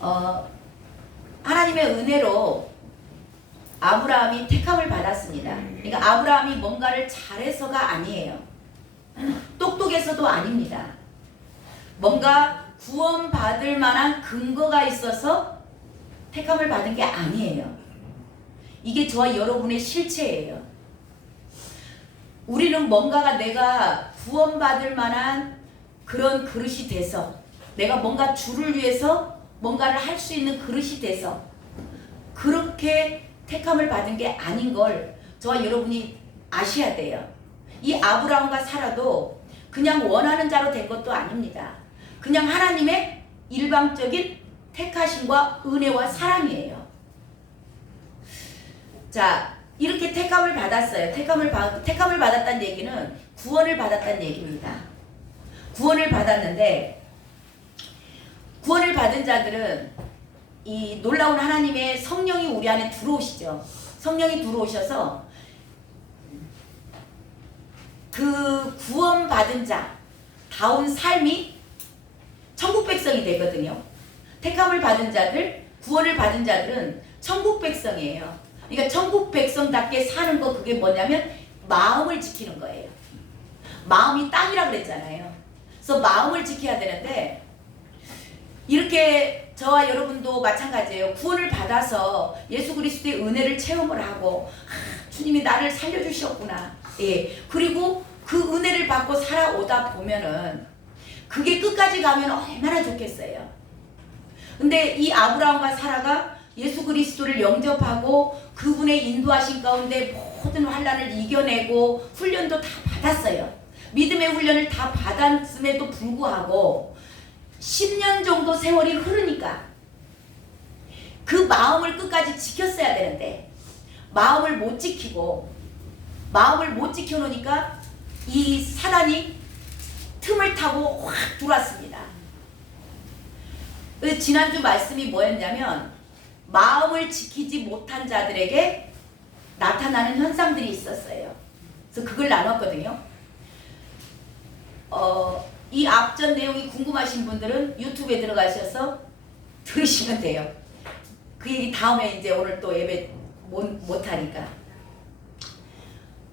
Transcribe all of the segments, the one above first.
어, 하나님의 은혜로 아브라함이 택함을 받았습니다. 그러니까 아브라함이 뭔가를 잘해서가 아니에요. 똑똑해서도 아닙니다. 뭔가 구원받을 만한 근거가 있어서 택함을 받은 게 아니에요. 이게 저와 여러분의 실체예요. 우리는 뭔가가 내가 구원받을 만한 그런 그릇이 돼서, 내가 뭔가 주를 위해서 뭔가를 할 수 있는 그릇이 돼서 그렇게 택함을 받은 게 아닌 걸 저와 여러분이 아셔야 돼요. 이 아브라함과 사라도 그냥 원하는 자로 된 것도 아닙니다. 그냥 하나님의 일방적인 택하심과 은혜와 사랑이에요. 자, 이렇게 택함을 받았어요. 택함을 받았다는 얘기는 구원을 받았다는 얘기입니다. 구원을 받았는데, 구원을 받은 자들은 이 놀라운 하나님의 성령이 우리 안에 들어오시죠. 성령이 들어오셔서 그 구원받은 자 다운 삶이 천국 백성이 되거든요. 택함을 받은 자들, 구원을 받은 자들은 천국 백성이에요. 그러니까 천국 백성답게 사는 거, 그게 뭐냐면 마음을 지키는 거예요. 마음이 땅이라 그랬잖아요. 그래서 마음을 지켜야 되는데, 이렇게 저와 여러분도 마찬가지예요. 구원을 받아서 예수 그리스도의 은혜를 체험을 하고, 주님이 나를 살려주셨구나. 예. 그리고 그 은혜를 받고 살아오다 보면은 그게 끝까지 가면 얼마나 좋겠어요. 근데 이 아브라함과 사라가 예수 그리스도를 영접하고 그분의 인도하신 가운데 모든 환난을 이겨내고 훈련도 다 받았어요. 믿음의 훈련을 다 받았음에도 불구하고 10년 정도 세월이 흐르니까 그 마음을 끝까지 지켰어야 되는데 마음을 못 지켜놓으니까 이 사단이 틈을 타고 확 들어왔습니다. 지난주 말씀이 뭐였냐면, 마음을 지키지 못한 자들에게 나타나는 현상들이 있었어요. 그래서 그걸 나눴거든요. 이 앞전 내용이 궁금하신 분들은 유튜브에 들어가셔서 들으시면 돼요. 그 얘기 다음에 이제 오늘 또 예배 못하니까.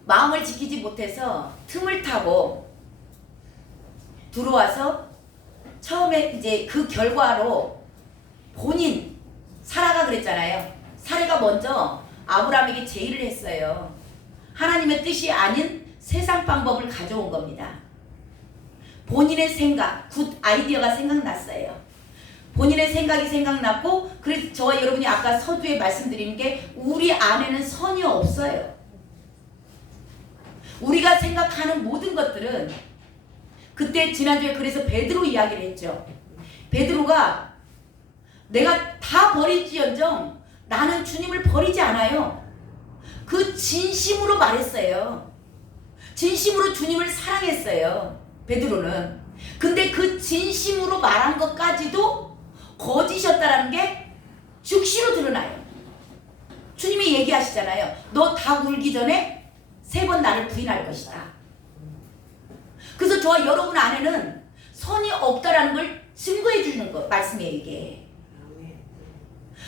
마음을 지키지 못해서 틈을 타고 들어와서 처음에 이제 그 결과로 본인, 사라가 그랬잖아요. 사라가 먼저 아브라함에게 제의를 했어요. 하나님의 뜻이 아닌 세상 방법을 가져온 겁니다. 본인의 생각, 굿 아이디어가 생각났어요. 본인의 생각이 생각났고, 그래서 저와 여러분이 아까 서두에 말씀드린 게, 우리 안에는 선이 없어요. 우리가 생각하는 모든 것들은, 그때 지난주에 그래서 베드로 이야기를 했죠. 베드로가 내가 다 버릴지언정 나는 주님을 버리지 않아요. 그 진심으로 말했어요. 진심으로 주님을 사랑했어요. 베드로는. 근데 그 진심으로 말한 것까지도 거짓이었다라는 게 즉시로 드러나요. 주님이 얘기하시잖아요. 너 닭 울기 전에 3번 나를 부인할 것이다. 그래서 저와 여러분 안에는 선이 없다라는 걸 증거해 주는 거 말씀이에요, 이게.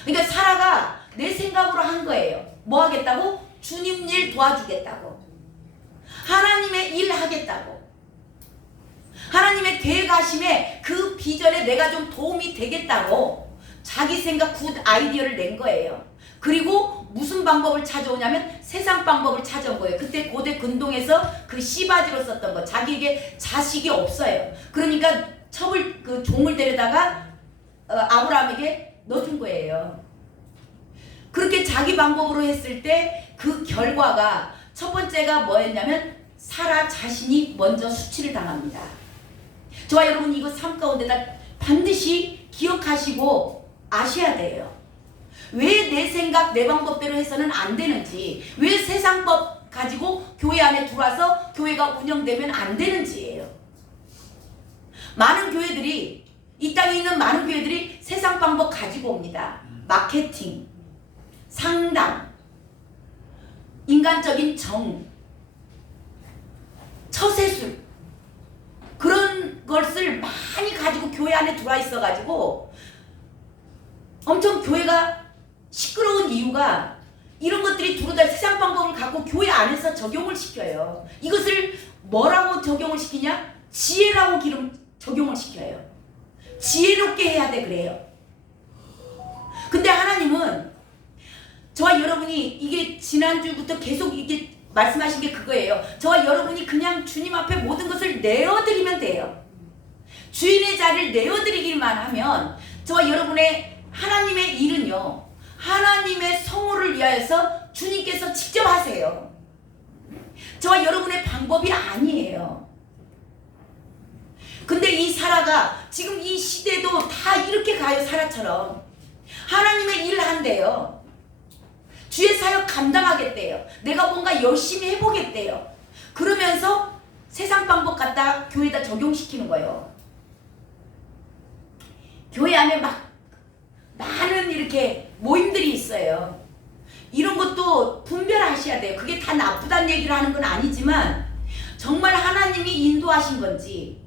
그러니까 사라가 내 생각으로 한 거예요. 뭐 하겠다고? 주님 일 도와주겠다고. 하나님의 일 하겠다고. 하나님의 계획하심에 그 비전에 내가 좀 도움이 되겠다고 자기 생각 굿 아이디어를 낸 거예요. 그리고 무슨 방법을 찾아오냐면 세상 방법을 찾아온 거예요. 그때 고대 근동에서 그 씨바지로 썼던 거. 자기에게 자식이 없어요. 그러니까 그 종을 데려다가 아브라함에게 넣어준 거예요. 그렇게 자기 방법으로 했을 때 그 결과가 첫 번째가 뭐였냐면 사라 자신이 먼저 수치를 당합니다. 저와 여러분 이거 삶 가운데다 반드시 기억하시고 아셔야 돼요. 왜 내 생각 내 방법대로 해서는 안 되는지, 왜 세상법 가지고 교회 안에 들어와서 교회가 운영되면 안 되는지예요. 많은 교회들이, 이 땅에 있는 많은 교회들이 세상 방법 가지고 옵니다. 마케팅, 상담, 인간적인 정, 처세술, 그런 것을 많이 가지고 교회 안에 들어와 있어가지고 엄청 교회가 시끄러운 이유가 이런 것들이 두루 다 세상 방법을 갖고 교회 안에서 적용을 시켜요. 이것을 뭐라고 적용을 시키냐? 지혜라고 적용을 시켜요. 지혜롭게 해야 돼 그래요. 근데 하나님은 저와 여러분이 이게 지난주부터 계속 이게 말씀하신 게 그거예요. 저와 여러분이 그냥 주님 앞에 모든 것을 내어드리면 돼요. 주인의 자리를 내어드리기만 하면 저와 여러분의 하나님의 일은요, 하나님의 성호를 위하여서 주님께서 직접 하세요. 저와 여러분의 방법이 아니에요. 근데 이 사라가 지금 이 시대도 다 이렇게 가요. 사라처럼 하나님의 일을 한대요. 주의 사역 감당하겠대요. 내가 뭔가 열심히 해보겠대요. 그러면서 세상 방법 갖다 교회에다 적용시키는 거예요. 교회 안에 막 많은 이렇게 모임들이 있어요. 이런 것도 분별하셔야 돼요. 그게 다 나쁘다는 얘기를 하는 건 아니지만 정말 하나님이 인도하신 건지,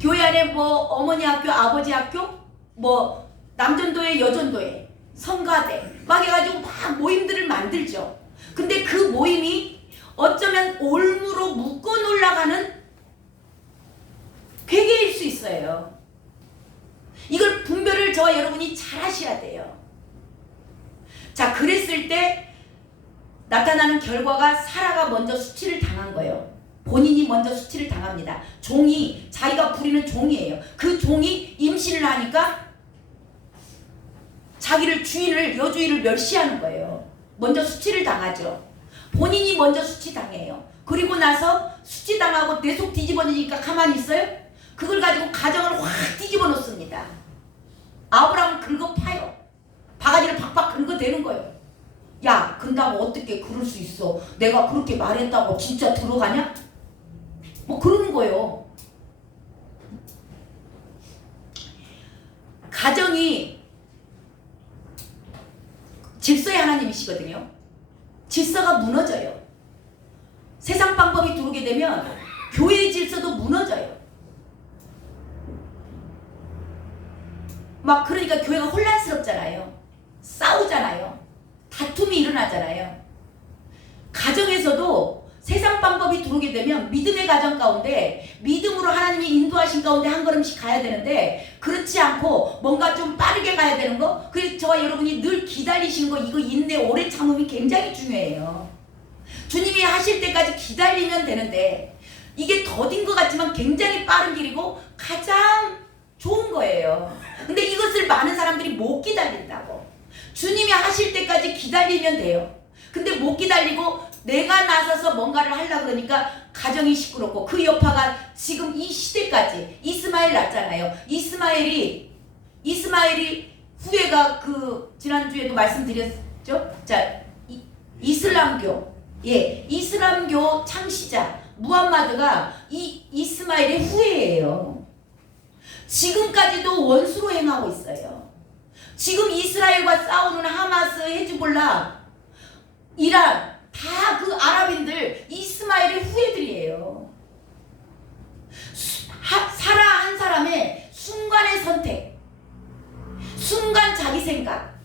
교회 안에 뭐 어머니 학교, 아버지 학교, 뭐 남전도회, 여전도회, 성가대 막 해가지고 막 모임들을 만들죠. 근데 그 모임이 어쩌면 올무로 묶어 놀라가는 괴계일 수 있어요. 이걸 분별을 저와 여러분이 잘 하셔야 돼요. 자, 그랬을 때 나타나는 결과가 사라가 먼저 수치를 당한 거예요. 본인이 먼저 수치를 당합니다. 종이, 자기가 부리는 종이에요. 그 종이 임신을 하니까 자기를 주인을, 여주인을 멸시하는 거예요. 먼저 수치를 당하죠. 본인이 먼저 수치 당해요. 그리고 나서 수치 당하고 내 속 뒤집어지니까 가만히 있어요? 그걸 가지고 가정을 확 뒤집어 놓습니다. 아브라함을 긁어 파요. 바가지를 박박 긁어대는 거예요. 야, 근다고 어떻게 그럴 수 있어? 내가 그렇게 말했다고 진짜 들어가냐? 뭐 그러는 거예요. 가정이 질서의 하나님이시거든요. 질서가 무너져요. 세상 방법이 들어오게 되면 교회의 질서도 무너져요. 막 그러니까 교회가 혼란스럽잖아요. 싸우잖아요. 다툼이 일어나잖아요. 가정에서도 세상 방법이 들어오게 되면 믿음의 가정 가운데 믿음으로 하나님이 인도하신 가운데 한 걸음씩 가야 되는데 그렇지 않고 뭔가 좀 빠르게 가야 되는 거, 그래서 저와 여러분이 늘 기다리시는 거, 이거 인내 오래 참음이 굉장히 중요해요. 주님이 하실 때까지 기다리면 되는데 이게 더딘 것 같지만 굉장히 빠른 길이고 가장 좋은 거예요. 근데 이것을 많은 사람들이 못 기다린다고. 주님이 하실 때까지 기다리면 돼요. 근데 못 기다리고 내가 나서서 뭔가를 하려고 그러니까 가정이 시끄럽고, 그 여파가 지금 이 시대까지 이스마엘 났잖아요. 이스마엘이 후예가 그 지난주에도 말씀드렸죠. 자, 이슬람교, 예, 이슬람교 창시자 무함마드가 이 이스마엘의 후예예요. 지금까지도 원수로 행하고 있어요. 지금 이스라엘과 싸우는 하마스, 헤즈볼라, 이란 다 그 아랍인들 이스마엘의 후예들이에요. 사라 한 사람의 순간의 선택, 순간 자기 생각,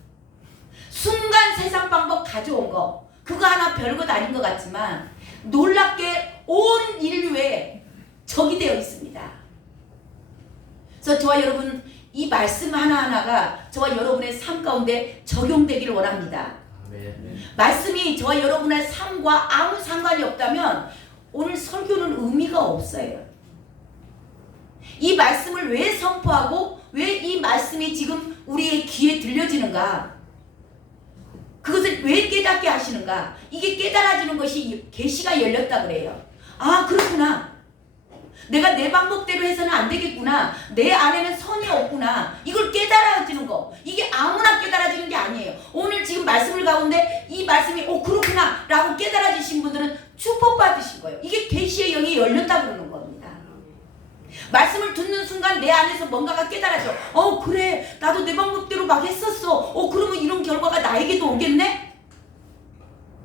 순간 세상 방법 가져온 거, 그거 하나 별것 아닌 것 같지만 놀랍게 온 인류에 적이 되어 있습니다. 그래서 저와 여러분 이 말씀 하나하나가 저와 여러분의 삶 가운데 적용되기를 원합니다. 말씀이 저와 여러분의 삶과 아무 상관이 없다면 오늘 설교는 의미가 없어요. 이 말씀을 왜 선포하고 왜 이 말씀이 지금 우리의 귀에 들려지는가, 그것을 왜 깨닫게 하시는가, 이게 깨달아지는 것이 계시가 열렸다 그래요. 아, 그렇구나. 내가 내 방법대로 해서는 안 되겠구나. 내 안에는 선이 없구나. 이걸 깨달아지는 거. 이게 아무나 깨달아지는 게 아니에요. 오늘 지금 말씀을 가운데 이 말씀이 그렇구나 라고 깨달아지신 분들은 축복받으신 거예요. 이게 계시의 영이 열렸다 그러는 겁니다. 말씀을 듣는 순간 내 안에서 뭔가가 깨달아져. 그래, 나도 내 방법대로 막 했었어. 그러면 이런 결과가 나에게도 오겠네?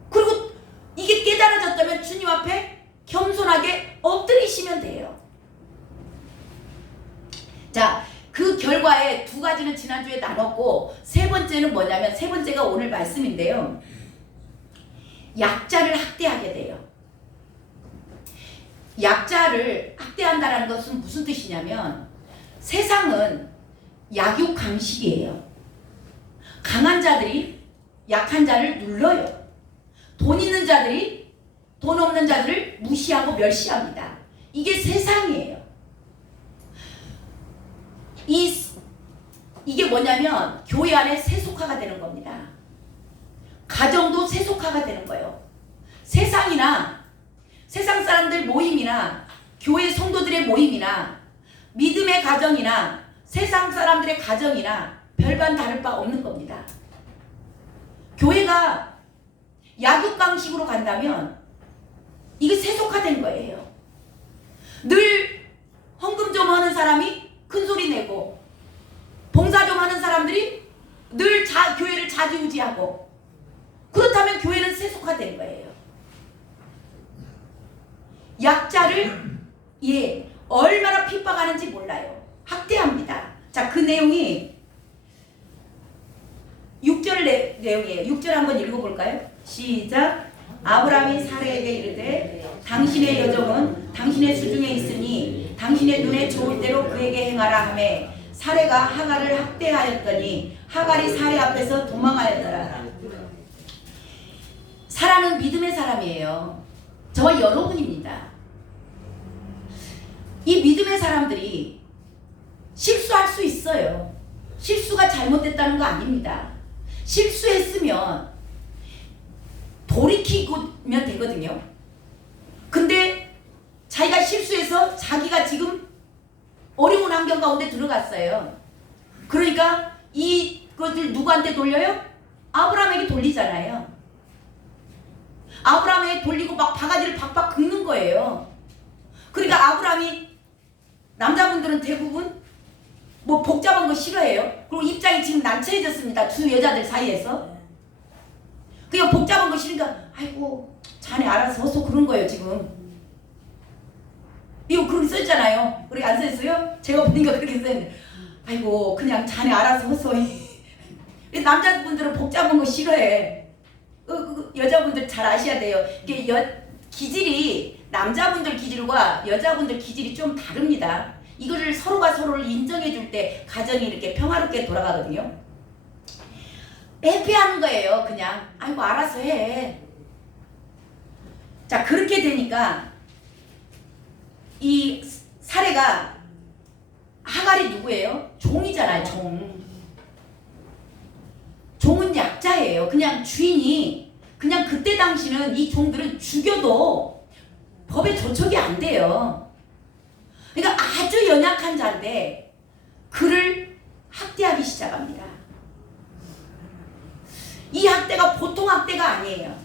그리고 이게 깨달아졌다면 주님 앞에 겸손하게 엎드리시면 돼요. 자, 그 결과에 두 가지는 지난주에 나눴고 세 번째는 뭐냐면 세 번째가 오늘 말씀인데요. 약자를 학대하게 돼요. 약자를 학대한다는 것은 무슨 뜻이냐면 세상은 약육강식이에요. 강한 자들이 약한 자를 눌러요. 돈 있는 자들이 돈 없는 자들을 무시하고 멸시합니다. 이게 세상이에요. 이게 뭐냐면 교회 안에 세속화가 되는 겁니다. 가정도 세속화가 되는 거예요. 세상이나 세상 사람들 모임이나 교회 성도들의 모임이나 믿음의 가정이나 세상 사람들의 가정이나 별반 다를 바 없는 겁니다. 교회가 약육강식으로 간다면 이게 세속화된 거예요. 늘 헌금 좀 하는 사람이 큰 소리 내고 봉사 좀 하는 사람들이 늘 교회를 좌지우지하고 그렇다면 교회는 세속화된 거예요. 약자를 얼마나 핍박하는지 몰라요. 학대합니다. 자, 그 내용이 6절 내용이에요. 6절 한번 읽어볼까요? 시작. 아브라함이 사라에게 이르되 당신의 여종은 당신의 수중에 있으니 당신의 눈에 좋을 대로 그에게 행하라 하매 사레가 하갈을 학대하였더니 하갈이 사레 앞에서 도망하였더라. 사라는 믿음의 사람이에요. 저와 여러분입니다. 이 믿음의 사람들이 실수할 수 있어요. 실수가 잘못됐다는 거 아닙니다. 실수했으면 돌이키면 되거든요. 근데 자기가 실수해서 자기가 지금 어려운 환경 가운데 들어갔어요. 그러니까 이것을 누구한테 돌려요? 아브라함에게 돌리잖아요. 아브라함에게 돌리고 막 바가지를 박박 긁는 거예요. 그러니까 아브라함이 남자분들은 대부분 뭐 복잡한 거 싫어해요. 그리고 입장이 지금 난처해졌습니다. 두 여자들 사이에서. 그냥 복잡한 거 싫으니까 아이고 자네 알아서 어서 그런 거예요 지금. 이거 그렇게 써있잖아요. 그렇게 안 써있어요? 제가 보니까 그렇게 써있는데 아이고 그냥 자네 알아서 어서. 남자분들은 복잡한 거 싫어해. 여자분들 잘 아셔야 돼요. 이게 기질이 남자분들 기질과 여자분들 기질이 좀 다릅니다. 이거를 서로가 서로를 인정해 줄 때 가정이 이렇게 평화롭게 돌아가거든요. 회피하는 거예요. 그냥 아이고 알아서 해. 자, 그렇게 되니까 이 사례가 하갈이 누구예요? 종이잖아요. 종은 약자예요. 그냥 주인이 그냥 그때 당시는 이 종들은 죽여도 법에 조촉이 안 돼요. 그러니까 아주 연약한 자인데 그를 학대하기 시작합니다. 이 학대가 보통 학대가 아니에요.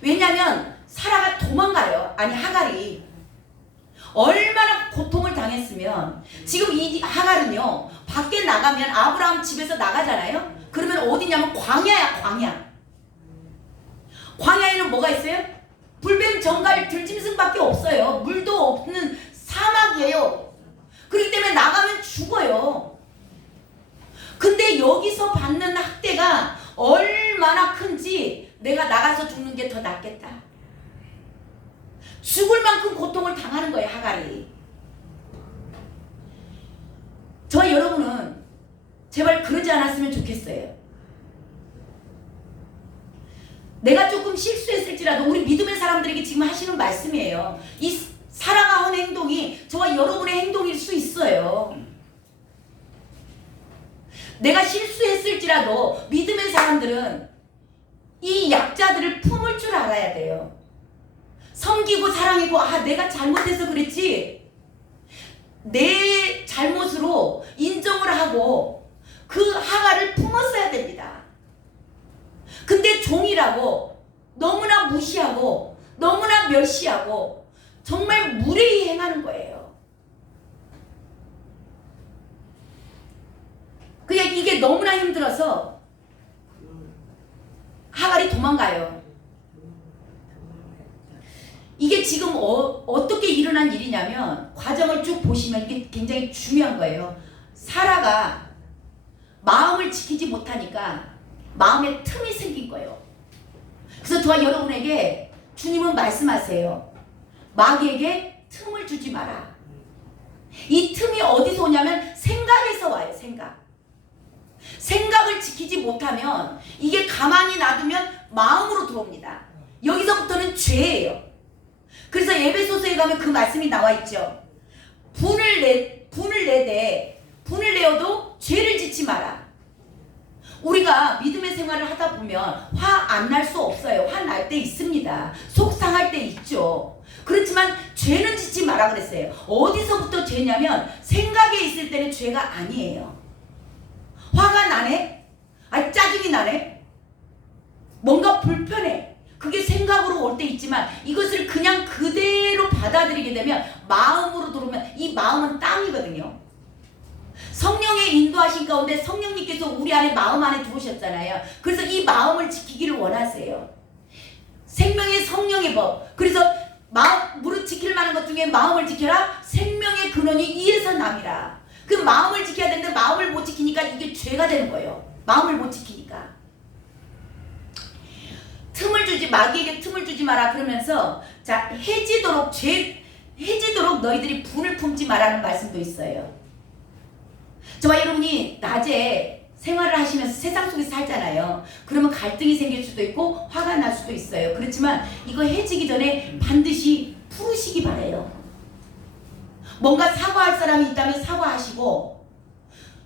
왜냐하면 사라가 도망가요. 아니 하갈이 얼마나 고통을 당했으면 지금 이 하갈은요 밖에 나가면 아브라함 집에서 나가잖아요. 그러면 어디냐면 광야야. 광야에는 뭐가 있어요? 불뱀 정갈 들짐승밖에 없어요. 물도 없는 사막이에요. 그렇기 때문에 나가면 죽어요. 근데 여기서 받는 학대가 얼마나 큰지 내가 나가서 죽는 게 더 낫겠다. 죽을 만큼 고통을 당하는 거예요. 하갈이. 저와 여러분은 제발 그러지 않았으면 좋겠어요. 내가 조금 실수했을지라도 우리 믿음의 사람들에게 지금 하시는 말씀이에요. 이 사라가 한 행동이 저와 여러분의 행동일 수 있어요. 내가 실수했을지라도 믿음의 사람들은 이 약자들을 품을 줄 알아야 돼요. 섬기고 사랑이고 내가 잘못해서 그랬지. 내 잘못으로 인정을 하고 그 하갈을 품었어야 됩니다. 근데 종이라고 너무나 무시하고 너무나 멸시하고 정말 무례히 행하는 거예요. 그냥 이게 너무나 힘들어서 하갈이 도망가요. 이게 지금 어떻게 일어난 일이냐면 과정을 쭉 보시면 이게 굉장히 중요한 거예요. 사라가 마음을 지키지 못하니까 마음에 틈이 생긴 거예요. 그래서 저와 여러분에게 주님은 말씀하세요. 마귀에게 틈을 주지 마라. 이 틈이 어디서 오냐면 생각에서 와요. 생각을 지키지 못하면 이게 가만히 놔두면 마음으로 들어옵니다. 여기서부터는 죄예요. 그래서 에베소서에 가면 그 말씀이 나와 있죠. 분을 내어도 죄를 짓지 마라. 우리가 믿음의 생활을 하다 보면 화 안 날 수 없어요. 화 날 때 있습니다. 속상할 때 있죠. 그렇지만 죄는 짓지 마라 그랬어요. 어디서부터 죄냐면 생각에 있을 때는 죄가 아니에요. 화가 나네? 아니 짜증이 나네? 뭔가 불편해. 그게 생각으로 올 때 있지만 이것을 그냥 그대로 받아들이게 되면 마음으로 들어오면 이 마음은 땅이거든요. 성령의 인도하신 가운데 성령님께서 우리 안에 마음 안에 들어오셨잖아요. 그래서 이 마음을 지키기를 원하세요. 생명의 성령의 법. 그래서 무릇 지킬 만한 것 중에 마음을 지켜라. 생명의 근원이 이에서 남이라. 그 마음을 지켜야 되는데 마음을 못 지키니까 이게 죄가 되는 거예요. 마음을 못 지키니까. 마귀에게 틈을 주지 마라 그러면서 자 해지도록 너희들이 분을 품지 마라는 말씀도 있어요. 저와 여러분이 낮에 생활을 하시면서 세상 속에서 살잖아요. 그러면 갈등이 생길 수도 있고 화가 날 수도 있어요. 그렇지만 이거 해지기 전에 반드시 풀으시기 바래요. 뭔가 사과할 사람이 있다면 사과하시고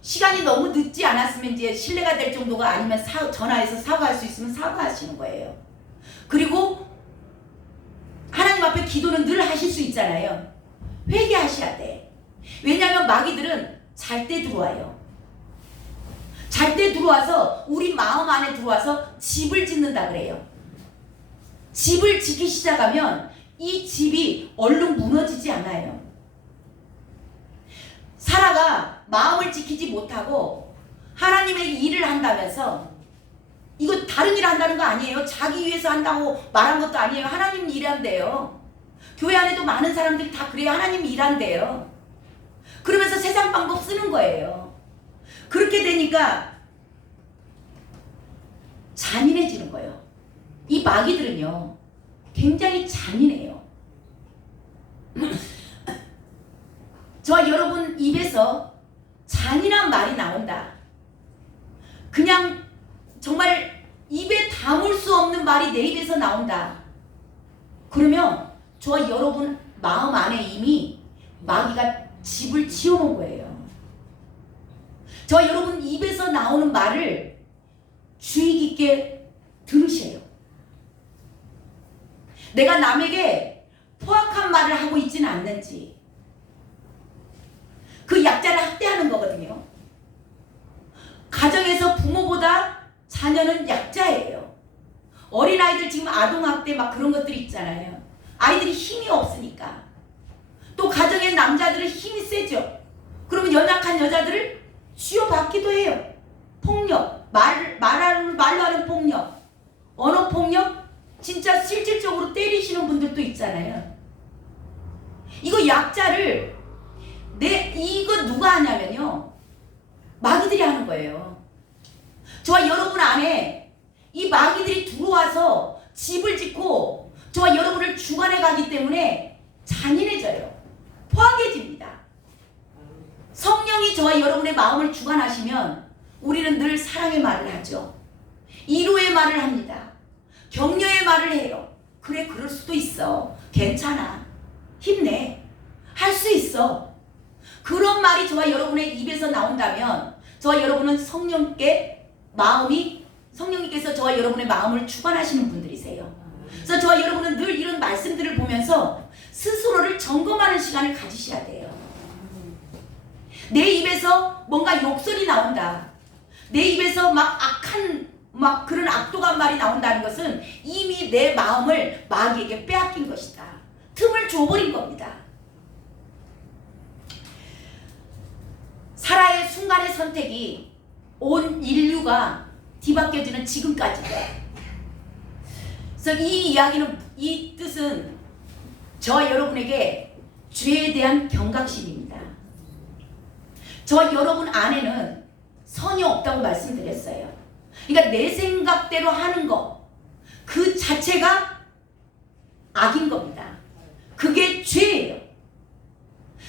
시간이 너무 늦지 않았으면 이제 신뢰가 될 정도가 아니면 전화해서 사과할 수 있으면 사과하시는 거예요. 그리고 하나님 앞에 기도는 늘 하실 수 있잖아요. 회개하셔야 돼. 왜냐하면 마귀들은 잘 때 들어와요. 잘 때 들어와서 우리 마음 안에 들어와서 집을 짓는다 그래요. 집을 짓기 시작하면 이 집이 얼른 무너지지 않아요. 사라가 마음을 지키지 못하고 하나님의 일을 한다면서 이거 다른 일 한다는 거 아니에요. 자기 위해서 한다고 말한 것도 아니에요. 하나님 일한대요. 교회 안에도 많은 사람들이 다 그래요. 하나님 일한대요. 그러면서 세상 방법 쓰는 거예요. 그렇게 되니까 잔인해지는 거예요. 이 마귀들은요 굉장히 잔인해요. 저와 여러분 입에서 잔인한 말이 나온다. 그냥 정말 입에 담을 수 없는 말이 내 입에서 나온다. 그러면 저와 여러분 마음 안에 이미 마귀가 집을 지어놓은 거예요. 저와 여러분 입에서 나오는 말을 주의 깊게 들으세요. 내가 남에게 포악한 말을 하고 있지는 않는지. 그 약자를 학대하는 거거든요. 가정에서 부모보다 자녀는 약자예요. 어린아이들 지금 아동학대 막 그런 것들이 있잖아요. 아이들이 힘이 없으니까. 또 가정의 남자들은 힘이 세죠. 그러면 연약한 여자들을 쥐어받기도 해요. 폭력, 말로 하는 폭력, 언어 폭력, 진짜 실질적으로 때리시는 분들도 있잖아요. 이거 약자를 이거 누가 하냐면요. 마귀들이 하는 거예요. 저와 여러분 안에 이 마귀들이 들어와서 집을 짓고 저와 여러분을 주관해 가기 때문에 잔인해져요. 포악해집니다. 성령이 저와 여러분의 마음을 주관하시면 우리는 늘 사랑의 말을 하죠. 위로의 말을 합니다. 격려의 말을 해요. 그래 그럴 수도 있어. 괜찮아. 힘내. 할 수 있어. 그런 말이 저와 여러분의 입에서 나온다면 저와 여러분은 성령님께서 저와 여러분의 마음을 주관하시는 분들이세요. 그래서 저와 여러분은 늘 이런 말씀들을 보면서 스스로를 점검하는 시간을 가지셔야 돼요. 내 입에서 뭔가 욕설이 나온다. 내 입에서 막 그런 악독한 말이 나온다는 것은 이미 내 마음을 마귀에게 빼앗긴 것이다. 틈을 줘버린 겁니다. 사라의 순간의 선택이 온 인류가 뒤바뀌어지는 지금까지다. 그래서 이 뜻은 저와 여러분에게 죄에 대한 경각심입니다. 저 여러분 안에는 선이 없다고 말씀드렸어요. 그러니까 내 생각대로 하는 거 그 자체가 악인 겁니다. 그게 죄예요.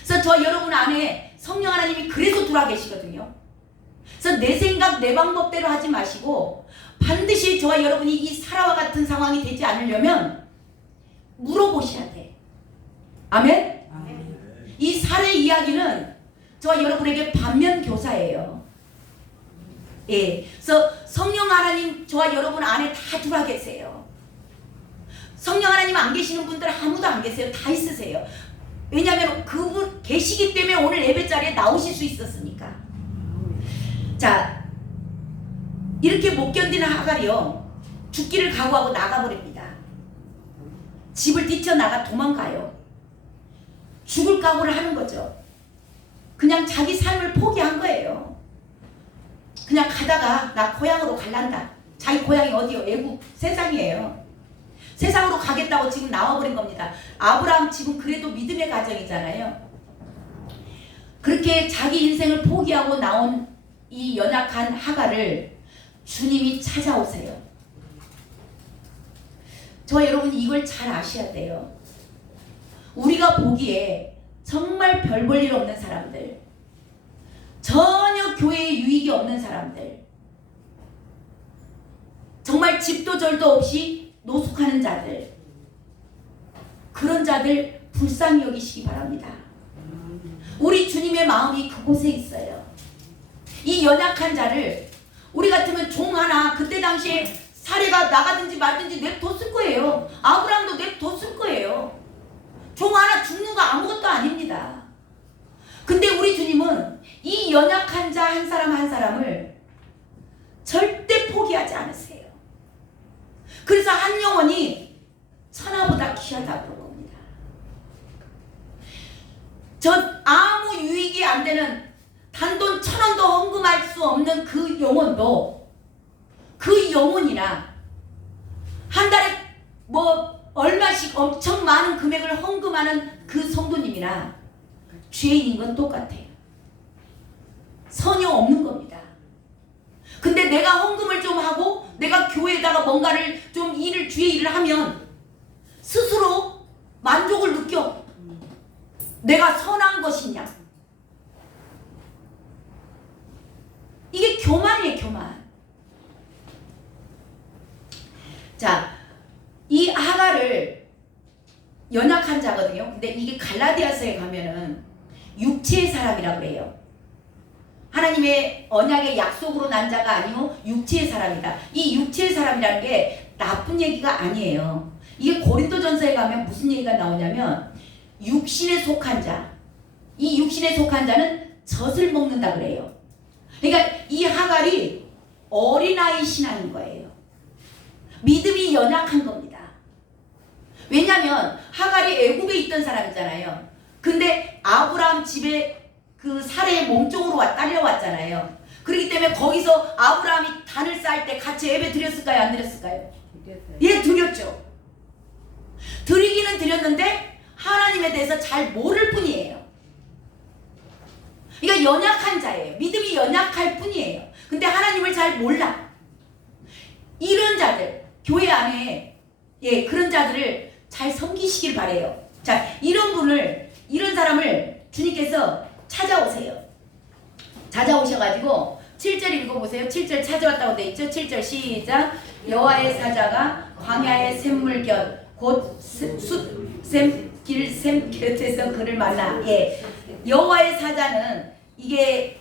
그래서 저 여러분 안에 성령 하나님이 그래서 들어와 계시거든요. 그래서 내 생각 내 방법대로 하지 마시고 반드시 저와 여러분이 이 사라와 같은 상황이 되지 않으려면 물어보셔야 돼. 아멘? 이 살의 이야기는 저와 여러분에게 반면 교사예요. 예, 그래서 성령 하나님 저와 여러분 안에 다 들어와 계세요. 성령 하나님 안 계시는 분들 아무도 안 계세요. 다 있으세요. 왜냐하면 그분 계시기 때문에 오늘 예배 자리에 나오실 수 있었으니까. 자, 이렇게 못 견디는 하갈이요, 죽기를 각오하고 나가버립니다. 집을 뛰쳐나가 도망가요. 죽을 각오를 하는 거죠. 그냥 자기 삶을 포기한 거예요. 그냥 가다가 나 고향으로 갈란다. 자기 고향이 어디요? 외국 세상이에요. 세상으로 가겠다고 지금 나와버린 겁니다. 아브라함 지금 그래도 믿음의 가정이잖아요. 그렇게 자기 인생을 포기하고 나온 이 연약한 하갈을 주님이 찾아오세요. 저 여러분 이걸 잘 아셔야 돼요. 우리가 보기에 정말 별 볼 일 없는 사람들, 전혀 교회에 유익이 없는 사람들, 정말 집도 절도 없이 노숙하는 자들, 그런 자들 불쌍히 여기시기 바랍니다. 우리 주님의 마음이 그곳에 있어요. 이 연약한 자를 우리 같으면 종 하나 그때 당시에 사례가 나가든지 말든지 냅뒀을 거예요. 아브라함도 냅뒀을 거예요. 종 하나 죽는 거 아무것도 아닙니다. 근데 우리 주님은 이 연약한 자 한 사람 한 사람을 절대 포기하지 않으세요. 그래서 한 영혼이 천하보다 귀하다고 그런 겁니다. 저 아무 유익이 안 되는 단돈 1,000원도 헌금할 수 없는 그 영혼도, 그 영혼이나 한 달에 뭐 얼마씩 엄청 많은 금액을 헌금하는 그 성도님이나 죄인인 건 똑같아요. 선이 없는 겁니다. 근데 내가 헌금을 좀 하고 내가 교회에다가 뭔가를 좀 일을 주의 일을 하면 스스로 만족을 느껴. 내가 선한 것이냐. 이게 교만이에요, 교만. 자, 이 하갈을 연약한 자거든요. 근데 이게 갈라디아서에 가면은 육체의 사람이라고 그래요. 하나님의 언약의 약속으로 난 자가 아니고 육체의 사람이다. 이 육체의 사람이라는 게 나쁜 얘기가 아니에요. 이게 고린도전서에 가면 무슨 얘기가 나오냐면 육신에 속한 자, 이 육신에 속한 자는 젖을 먹는다 그래요. 그러니까 이 하갈이 어린아이 신앙인 거예요. 믿음이 연약한 겁니다. 왜냐하면 하갈이 애굽에 있던 사람이잖아요. 근데 아브라함 집에 그 사례의 몸종으로 딸려왔잖아요. 그렇기 때문에 거기서 아브라함이 단을 쌓을 때 같이 예배 드렸을까요? 안 드렸을까요? 예, 드렸죠. 드리기는 드렸는데 하나님에 대해서 잘 모를 뿐이에요. 그러니까 연약한 자예요. 믿음이 연약할 뿐이에요. 근데 하나님을 잘 몰라. 이런 자들, 교회 안에 그런 자들을 잘 섬기시길 바래요. 자, 이런 사람을 주님께서 찾아오세요. 찾아오셔가지고 7절 읽어보세요. 7절 찾아왔다고 돼 있죠. 7절 시작. 여호와의 사자가 광야의 샘물 곁곧 길샘 곁에서 그를 만나. 여호와의 사자는 이게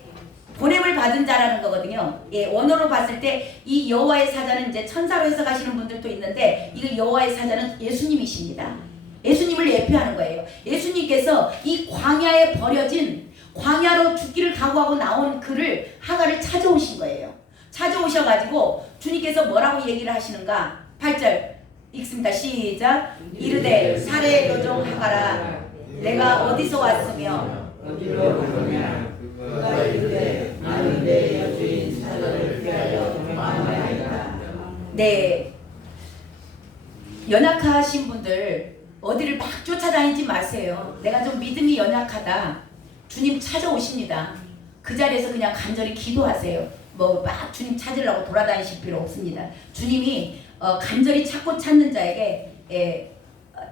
보냄을 받은 자라는 거거든요. 원어로 봤을 때 이 여호와의 사자는 이제 천사로 해석하시는 분들도 있는데, 이거 여호와의 사자는 예수님이십니다. 예수님을 예표하는 거예요. 예수님께서 이 광야에 버려진, 광야로 죽기를 각오하고 나온 그를, 하갈을 찾아오신 거예요. 찾아오셔가지고 주님께서 뭐라고 얘기를 하시는가? 8절 읽습니다. 시작. 이르되 사례 여종 하갈아, 내가 어디서 왔으며 어디로 가느냐. 그가 이르되 나는 내 여주인 사자를 피하여 도망하였다. 네, 연약하신 분들 어디를 막 쫓아다니지 마세요. 내가 좀 믿음이 연약하다. 주님 찾아오십니다. 그 자리에서 그냥 간절히 기도하세요. 뭐 막 주님 찾으려고 돌아다니실 필요 없습니다. 주님이 간절히 찾고 찾는 자에게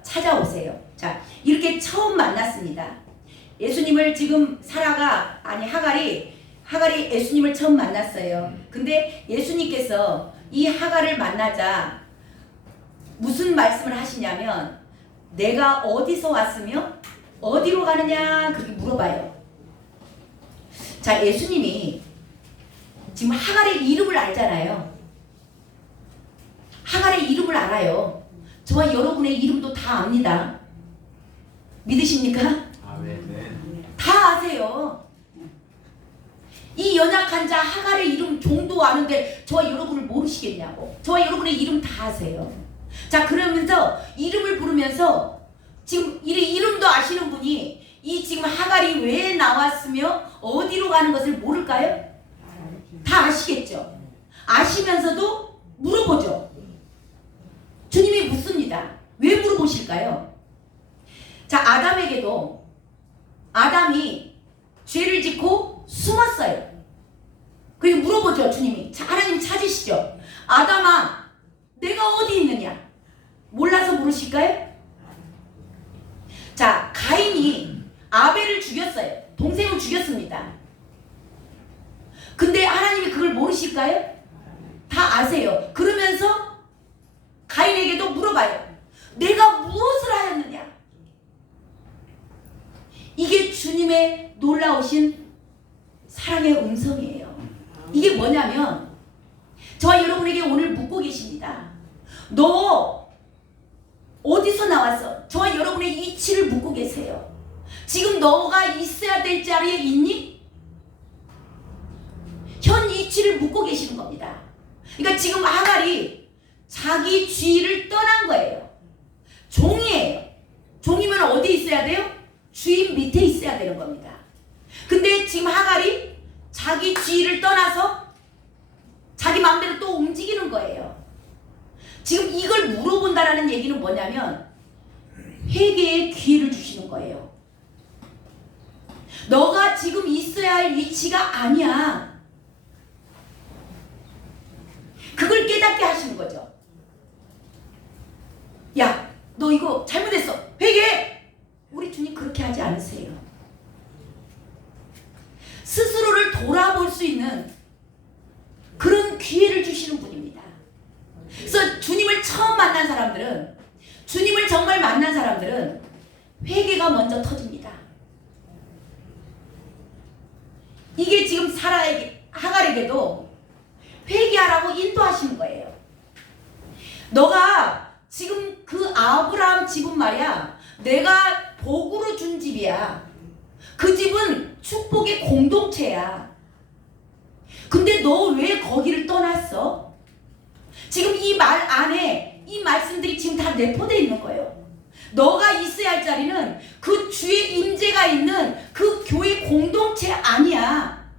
찾아오세요. 자, 이렇게 처음 만났습니다. 예수님을 지금 하갈이 예수님을 처음 만났어요. 근데 예수님께서 이 하갈을 만나자 무슨 말씀을 하시냐면 내가 어디서 왔으며 어디로 가느냐 그렇게 물어봐요. 자, 예수님이 지금 하갈의 이름을 알잖아요. 하갈의 이름을 알아요. 저와 여러분의 이름도 다 압니다. 믿으십니까? 아멘. 다 아세요. 이 연약한 자 하갈의 이름 종도 아는데 저와 여러분을 모르시겠냐고. 저와 여러분의 이름 다 아세요. 자, 그러면서 이름을 부르면서 지금 이름도 아시는 분이 이 지금 하갈이 왜 나왔으며 어디로 가는 것을 모를까요? 다 아시겠죠. 아시면서도 물어보죠. 주님이 묻습니다. 왜 물어보실까요? 자, 아담이 죄를 짓고 숨었어요. 그리고 물어보죠. 주님이. 자, 하나님 찾으시죠. 아담아, 내가 어디 있느냐? 몰라서 물으실까요? 자, 가인이 아벨을 죽였어요. 동생을 죽였습니다. 근데 하나님이 그걸 모르실까요? 다 아세요. 그러면서 가인에게도 물어봐요. 내가 무엇을 하였느냐? 이게 주님의 놀라우신 사랑의 음성이에요. 이게 뭐냐면 저와 여러분에게 오늘 묻고 계십니다. 너 어디서 나왔어? 저와 여러분의 위치를 묻고 계세요. 지금 너가 있어야 될 자리에 있니? 현 위치를 묻고 계시는 겁니다. 그러니까 지금 하갈이 자기 주인을 떠난 거예요. 종이에요. 종이면 어디 있어야 돼요? 주인 밑에 있어야 되는 겁니다. 근데 지금 하갈이 자기 주인을 떠나서 자기 마음대로 또 움직이는 거예요. 지금 이걸 물어본다라는 얘기는 뭐냐면 회개의 기회를 주시는 거예요. 너가 지금 있어야 할 위치가 아니야. 그걸 깨닫게 하시는 거죠. 야, 너 이거 잘못했어. 회개해. 우리 주님 그렇게 하지 않으세요. 스스로를 돌아볼 수 있는 그런 기회를 주시는 분입니다. 그래서 주님을 처음 만난 사람들은, 주님을 정말 만난 사람들은 회개가 먼저 터집니다. 이게 지금 하갈에게도 회개하라고 인도하시는 거예요. 너가 지금 그 아브라함 집은 말이야, 내가 복으로 준 집이야. 그 집은 축복의 공동체야. 근데 너 왜 거기를 떠났어? 지금 이 말 안에 이 말씀들이 지금 다 내포되어 있는 거예요. 너가 있어야 할 자리는 그 주의 임재가 있는 그 교회 공동체 아니야.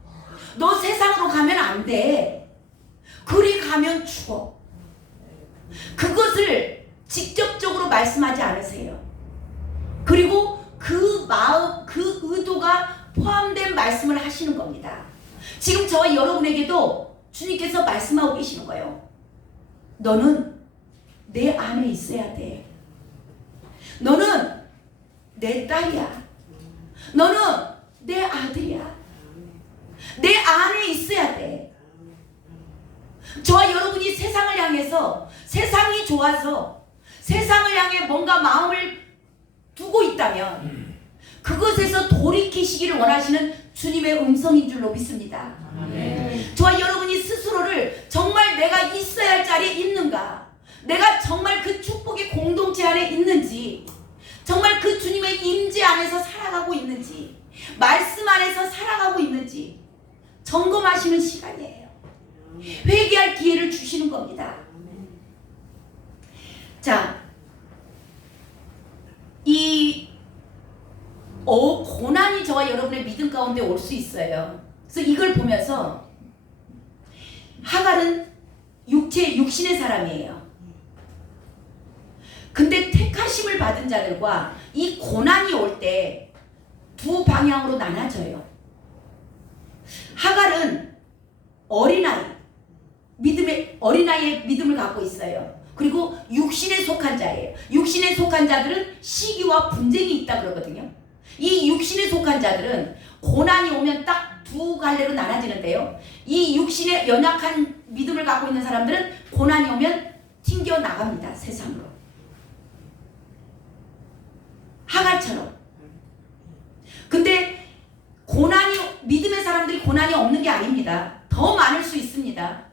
너 세상으로 가면 안 돼. 그리 가면 죽어. 그것을 직접적으로 말씀하지 않으세요. 그리고 그 마음, 그 의도가 포함된 말씀을 하시는 겁니다. 지금 저와 여러분에게도 주님께서 말씀하고 계시는 거예요. 너는 내 안에 있어야 돼. 너는 내 딸이야. 너는 내 아들이야. 내 안에 있어야 돼. 저와 여러분이 세상을 향해서, 세상이 좋아서 세상을 향해 뭔가 마음을 두고 있다면 그것에서 돌이키시기를 원하시는 주님의 음성인 줄로 믿습니다. 아멘. 저와 여러분이 스스로를 정말 내가 있어야 할 자리에 있는가, 내가 정말 그 축복의 공동체 안에 있는지, 정말 그 주님의 임재 안에서 살아가고 있는지, 말씀 안에서 살아가고 있는지 점검하시는 시간이에요. 회개할 기회를 주시는 겁니다. 자, 이 고난이 저와 여러분의 믿음 가운데 올 수 있어요. 그래서 이걸 보면서 하갈은 육신의 사람이에요. 근데 택하심을 받은 자들과 이 고난이 올 때 두 방향으로 나눠져요. 하갈은 어린아이, 어린아이의 믿음을 갖고 있어요. 그리고 육신에 속한 자예요. 육신에 속한 자들은 시기와 분쟁이 있다 그러거든요. 이 육신에 속한 자들은 고난이 오면 딱 두 갈래로 나눠지는데요. 이 육신에 연약한 믿음을 갖고 있는 사람들은 고난이 오면 튕겨 나갑니다. 세상으로. 하갈처럼. 근데 믿음의 사람들이 고난이 없는 게 아닙니다. 더 많을 수 있습니다.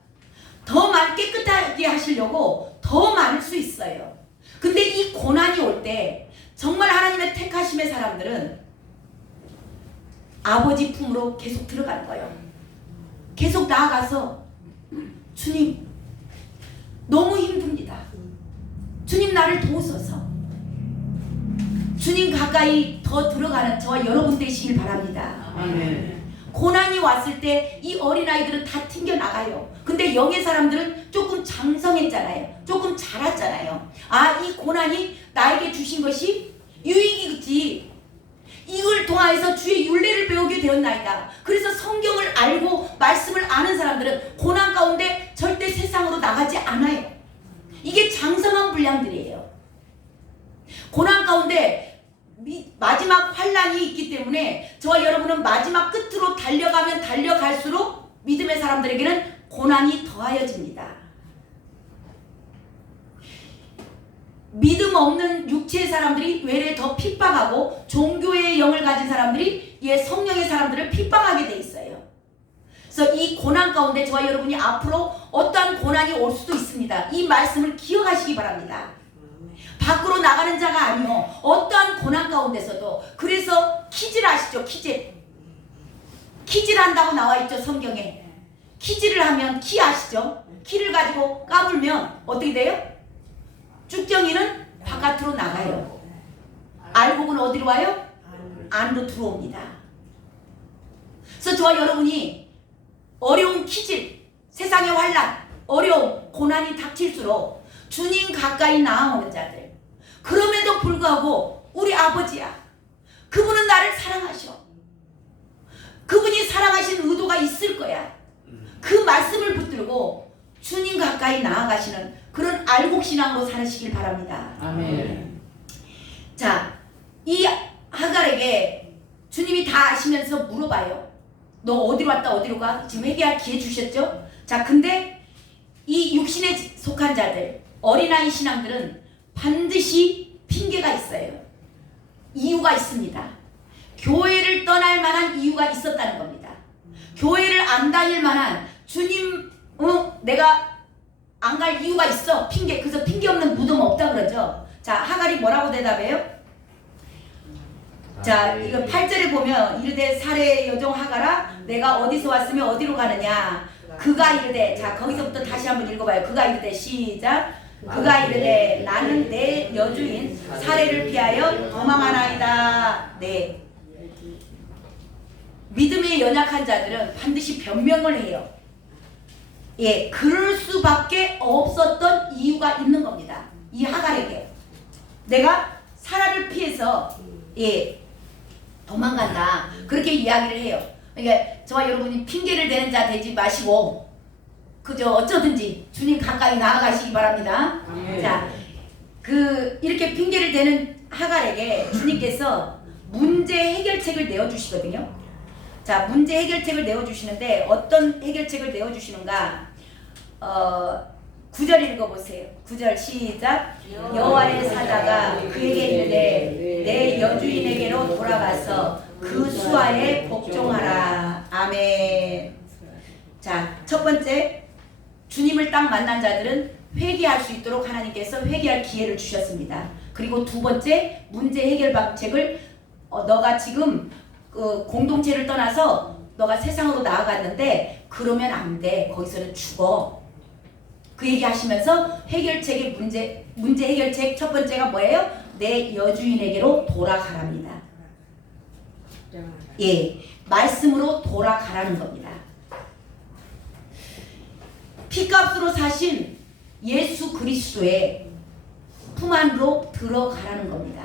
더 깨끗하게 하시려고 더 많을 수 있어요. 근데 이 고난이 올 때 정말 하나님의 택하심의 사람들은 아버지 품으로 계속 들어가는 거예요. 계속 나아가서 주님 너무 힘듭니다. 주님 나를 도우소서. 주님 가까이 더 들어가는 저와 여러분 되시길 바랍니다. 아멘. 고난이 왔을 때 이 어린아이들은 다 튕겨나가요. 근데 영의 사람들은 조금 장성했잖아요. 조금 자랐잖아요. 아, 이 고난이 나에게 주신 것이 유익이지. 이걸 통하여서 주의 율례를 배우게 되었나이다. 그래서 성경을 알고 말씀을 아는 사람들은 고난 가운데 절대 세상으로 나가지 않아요. 이게 장성한 분량들이에요. 고난 가운데 마지막 환란이 있기 때문에 저와 여러분은 마지막 끝으로 달려가면 달려갈수록 믿음의 사람들에게는 고난이 더하여집니다. 믿음 없는 육체의 사람들이 외래 더 핍박하고 종교의 영을 가진 사람들이 성령의 사람들을 핍박하게 돼 있어요. 그래서 이 고난 가운데 저와 여러분이 앞으로 어떠한 고난이 올 수도 있습니다. 이 말씀을 기억하시기 바랍니다. 밖으로 나가는 자가 아니요 어떠한 고난 가운데서도. 그래서 키질 아시죠? 키질 한다고 나와 있죠 성경에. 키질을 하면 키 아시죠? 키를 가지고 까불면 어떻게 돼요? 쭉정이는 바깥으로 나가요. 알곡은 어디로 와요? 안으로 들어옵니다. 그래서 저와 여러분이 어려운 키질, 세상의 환란, 어려움, 고난이 닥칠수록 주님 가까이 나아오는 자들, 그럼에도 불구하고 우리 아버지야, 그분은 나를 사랑하셔. 그분이 사랑하신 의도가 있을 거야. 그 말씀을 붙들고 주님 가까이 나아가시는 그런 알곡신앙으로 사시길 바랍니다. 아멘. 자, 이 하갈에게 주님이 다 아시면서 물어봐요. 너 어디로 왔다 어디로 가? 지금 회개할 기회 주셨죠? 자, 근데 이 육신에 속한 자들, 어린아이 신앙들은 반드시 핑계가 있어요. 이유가 있습니다. 교회를 떠날 만한 이유가 있었다는 겁니다. 교회를 안 다닐 만한 주님, 내가 안 갈 이유가 있어. 핑계. 그래서 핑계 없는 무덤 없다 그러죠. 자, 하갈이 뭐라고 대답해요? 자, 이거 8절에 보면 이르되 사례 여종 하갈아 내가 어디서 왔으며 어디로 가느냐. 그가 이르되, 자 거기서부터 다시 한번 읽어봐요. 그가 이르되, 시작. 그가 이르되 나는 내 여주인 사례를 피하여 도망하나이다. 네. 믿음에 연약한 자들은 반드시 변명을 해요. 예, 그럴 수밖에 없었던 이유가 있는 겁니다. 이 하갈에게 내가 사라를 피해서 도망간다. 그렇게 이야기를 해요. 그러니까 저와 여러분이 핑계를 대는 자 되지 마시고 그저 어쩌든지 주님 가까이 나아가시기 바랍니다. 자, 이렇게 핑계를 대는 하갈에게 주님께서 문제 해결책을 내어주시거든요. 자, 문제 해결책을 내어주시는데 어떤 해결책을 내어주시는가? 9절 읽어보세요. 9절 시작. 여호와의 사자가 그에게 이르되 내 여주인에게로 돌아가서 그 수하에 복종하라. 아멘. 자, 첫 번째, 주님을 딱 만난 자들은 회개할 수 있도록 하나님께서 회개할 기회를 주셨습니다. 그리고 두 번째, 문제 해결 방책을 너가 지금 공동체를 떠나서 너가 세상으로 나아갔는데 그러면 안 돼. 거기서는 죽어. 그 얘기 하시면서 해결책의 문제 해결책 첫 번째가 뭐예요? 내 여주인에게로 돌아가랍니다. 예, 말씀으로 돌아가라는 겁니다. 피값으로 사신 예수 그리스도의 품 안으로 들어가라는 겁니다.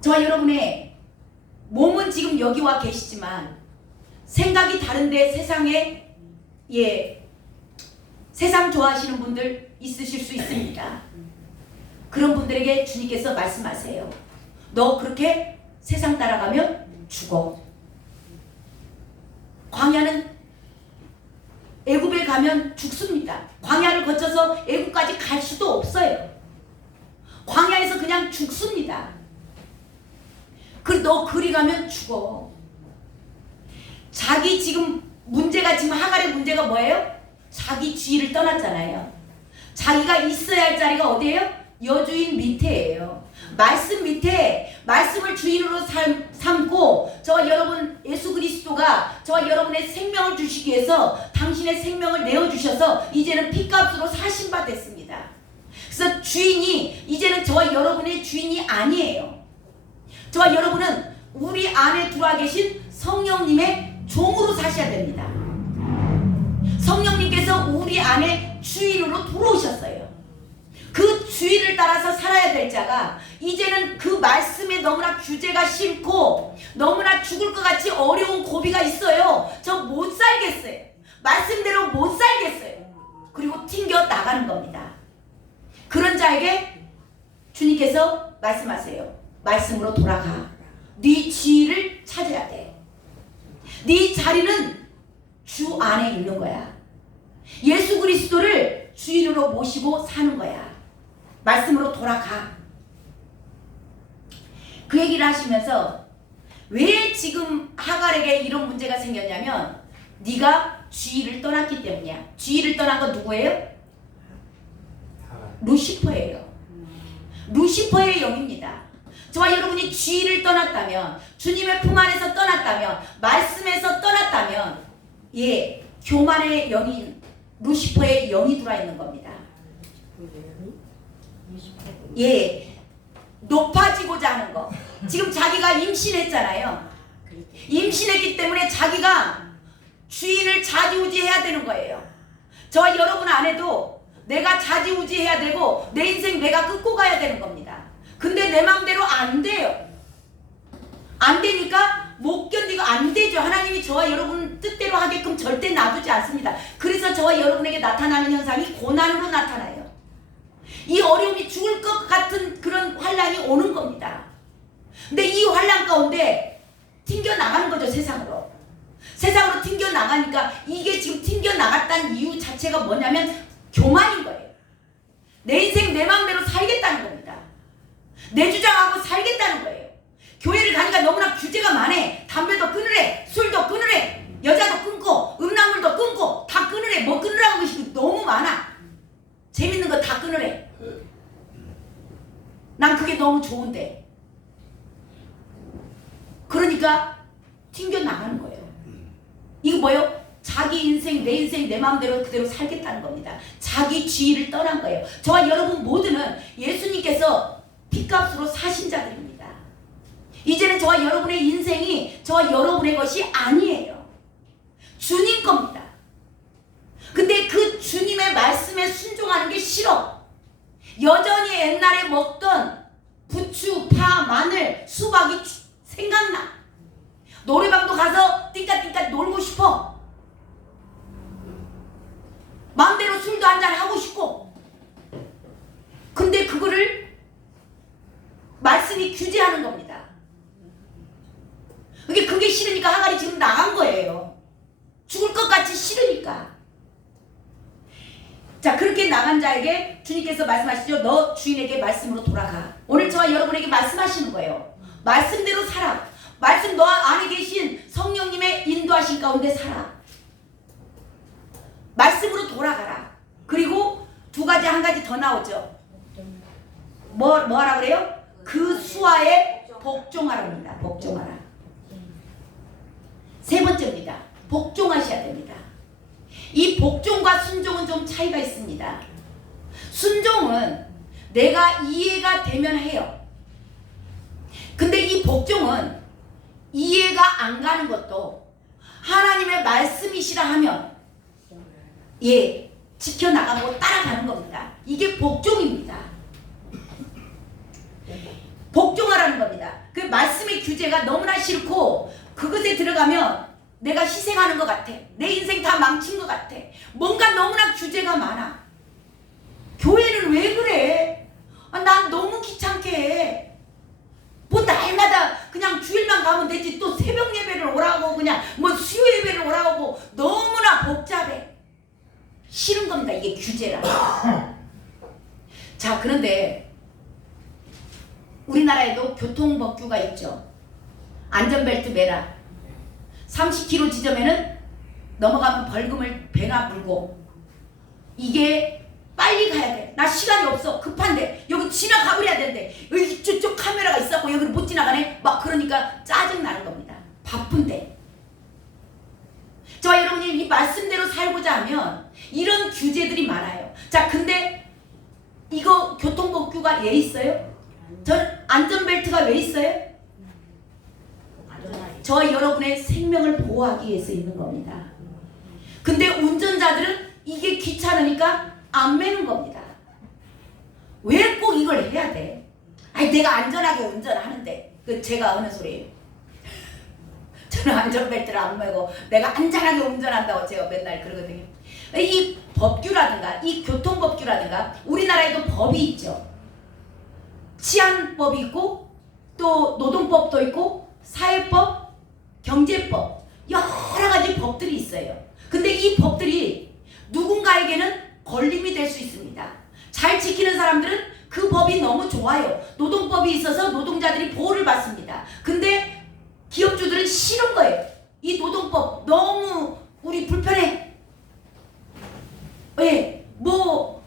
저와 여러분의 몸은 지금 여기 와 계시지만 생각이 다른데 세상에 세상 좋아하시는 분들 있으실 수 있습니다. 그런 분들에게 주님께서 말씀하세요. 너 그렇게 세상 따라가면 죽어. 광야는 애굽에 가면 죽습니다. 광야를 거쳐서 애굽까지 갈 수도 없어요. 광야에서 그냥 죽습니다. 너 그리 가면 죽어. 자기 지금 문제가 지금 하갈의 문제가 뭐예요? 자기 주위를 떠났잖아요. 자기가 있어야 할 자리가 어디예요? 여주인 밑에예요. 말씀 밑에 말씀을 주인으로 삼고 저와 여러분 예수 그리스도가 저와 여러분의 생명을 주시기 위해서 당신의 생명을 내어주셔서 이제는 핏값으로 사신 바 됐습니다. 그래서 주인이 이제는 저와 여러분의 주인이 아니에요. 저와 여러분은 우리 안에 들어와 계신 성령님의 종으로 사셔야 됩니다. 성령님께서 우리 안에 주인으로 들어오셨어요. 그 주인을 따라서 살아야 될 자가 이제는 그 말씀에 너무나 규제가 싫고 너무나 죽을 것 같이 어려운 고비가 있어요. 저 못 살겠어요. 말씀대로 못 살겠어요. 그리고 튕겨 나가는 겁니다. 그런 자에게 주님께서 말씀하세요. 말씀으로 돌아가. 네 지위를 찾아야 돼. 네 자리는 주 안에 있는 거야. 예수 그리스도를 주인으로 모시고 사는 거야. 말씀으로 돌아가. 그 얘기를 하시면서 왜 지금 하갈에게 이런 문제가 생겼냐면 네가 주위를 떠났기 때문이야. 주위를 떠난 건 누구예요? 루시퍼예요. 루시퍼의 영입니다. 저와 여러분이 주위를 떠났다면, 주님의 품 안에서 떠났다면, 말씀에서 떠났다면 교만의 영인 루시퍼의 영이 들어와 있는 겁니다. 높아지고자 하는 거. 지금 자기가 임신했잖아요. 임신했기 때문에 자기가 주인을 좌지우지해야 되는 거예요. 저와 여러분 안에도 내가 좌지우지해야 되고 내 인생 내가 끌고 가야 되는 겁니다. 근데 내 마음대로 안 돼요. 안 되니까 못 견디고 안 되죠. 하나님이 저와 여러분 뜻대로 하게끔 절대 놔두지 않습니다. 그래서 저와 여러분에게 나타나는 현상이 고난으로 나타나요. 이 어려움이 죽을 것 같은 그런 환란이 오는 겁니다. 근데 이 환란 가운데 튕겨 나가는 거죠. 세상으로. 세상으로 튕겨 나가니까 이게 지금 튕겨 나갔다는 이유 자체가 뭐냐면 교만인 거예요. 내 인생 내 마음대로 살겠다는 겁니다. 내 주장하고 살겠다는 거예요. 교회를 가니까 너무나 규제가 많아. 담배도 끊으래, 술도 끊으래, 여자도 끊고, 음란물도 끊고, 다 끊으래. 뭐 끊으라고 것이 너무 많아. 재밌는 거 다 끊으래. 난 그게 너무 좋은데. 그러니까 튕겨 나가는 거예요. 이거 뭐예요? 자기 인생, 내 인생, 내 마음대로 그대로 살겠다는 겁니다. 자기 지위를 떠난 거예요. 저와 여러분 모두는 예수님께서 핏값으로 사신 자들입니다. 이제는 저와 여러분의 인생이 저와 여러분의 것이 아니에요. 주님 겁니다. 근데 그 주님의 말씀에 순종하는 게 싫어. 여전히 옛날에 먹던 부추, 파, 마늘, 수박이 생각나. 노래방도 가서 띵까띵까 놀고 싶어. 마음대로 술도 한잔 하고 싶고. 근데 그거를 말씀이 규제하는 겁니다. 그게 싫으니까 하갈이 지금 나간 거예요. 죽을 것 같이 싫으니까. 자, 그렇게 나간 자에게 주님께서 말씀하시죠. 너 주인에게 말씀으로 돌아가. 오늘 저와 여러분에게 말씀하시는 거예요. 말씀대로 살아. 말씀 너 안에 계신 성령님의 인도하신 가운데 살아. 말씀으로 돌아가라. 그리고 두 가지, 한 가지 더 나오죠. 뭐 하라 그래요? 그 수하에 복종하랍니다. 복종하라. 세 번째입니다. 복종하셔야 됩니다. 이 복종과 순종은 좀 차이가 있습니다. 순종은 내가 이해가 되면 해요. 근데 이 복종은 이해가 안 가는 것도 하나님의 말씀이시라 하면 지켜나가고 따라가는 겁니다. 이게 복종입니다. 복종하라는 겁니다. 그 말씀의 규제가 너무나 싫고 그것에 들어가면 내가 희생하는 것 같아. 내 인생 다 망친 것 같아. 뭔가 너무나 규제가 많아. 교회는 왜 그래? 난 너무 귀찮게 해. 뭐 날마다 그냥 주일만 가면 되지. 또 새벽 예배를 오라고 그냥 뭐 수요 예배를 오라고 너무나 복잡해. 싫은 겁니다. 이게 규제라. 자, 그런데 우리나라에도 교통법규가 있죠. 안전벨트 매라. 30km 지점에는 넘어가면 벌금을 배나 물고. 이게 빨리 가야 돼. 나 시간이 없어. 급한데. 여기 지나가버려야 되는데. 여기 저쪽 카메라가 있었고 여기를 못 지나가네. 막 그러니까 짜증나는 겁니다. 바쁜데. 저와 여러분이 이 말씀대로 살고자 하면 이런 규제들이 많아요. 자, 근데 이거 교통법규가 왜 있어요? 전 안전벨트가 왜 있어요? 저와 여러분의 생명을 보호하기 위해서 있는 겁니다. 근데 운전자들은 이게 귀찮으니까 안 매는 겁니다. 왜 꼭 이걸 해야 돼? 아니, 내가 안전하게 운전하는데. 그 제가 하는 소리예요. 저는 안전벨트를 안 매고 내가 안전하게 운전한다고 제가 맨날 그러거든요. 이 법규라든가 이 교통법규라든가 우리나라에도 법이 있죠. 치안법이 있고 또 노동법도 있고 사회법, 경제법 여러 가지 법들이 있어요. 근데 이 법들이 누군가에게는 걸림이 될 수 있습니다. 잘 지키는 사람들은 그 법이 너무 좋아요. 노동법이 있어서 노동자들이 보호를 받습니다. 근데 기업주들은 싫은 거예요. 이 노동법 너무 우리 불편해. 왜? 뭐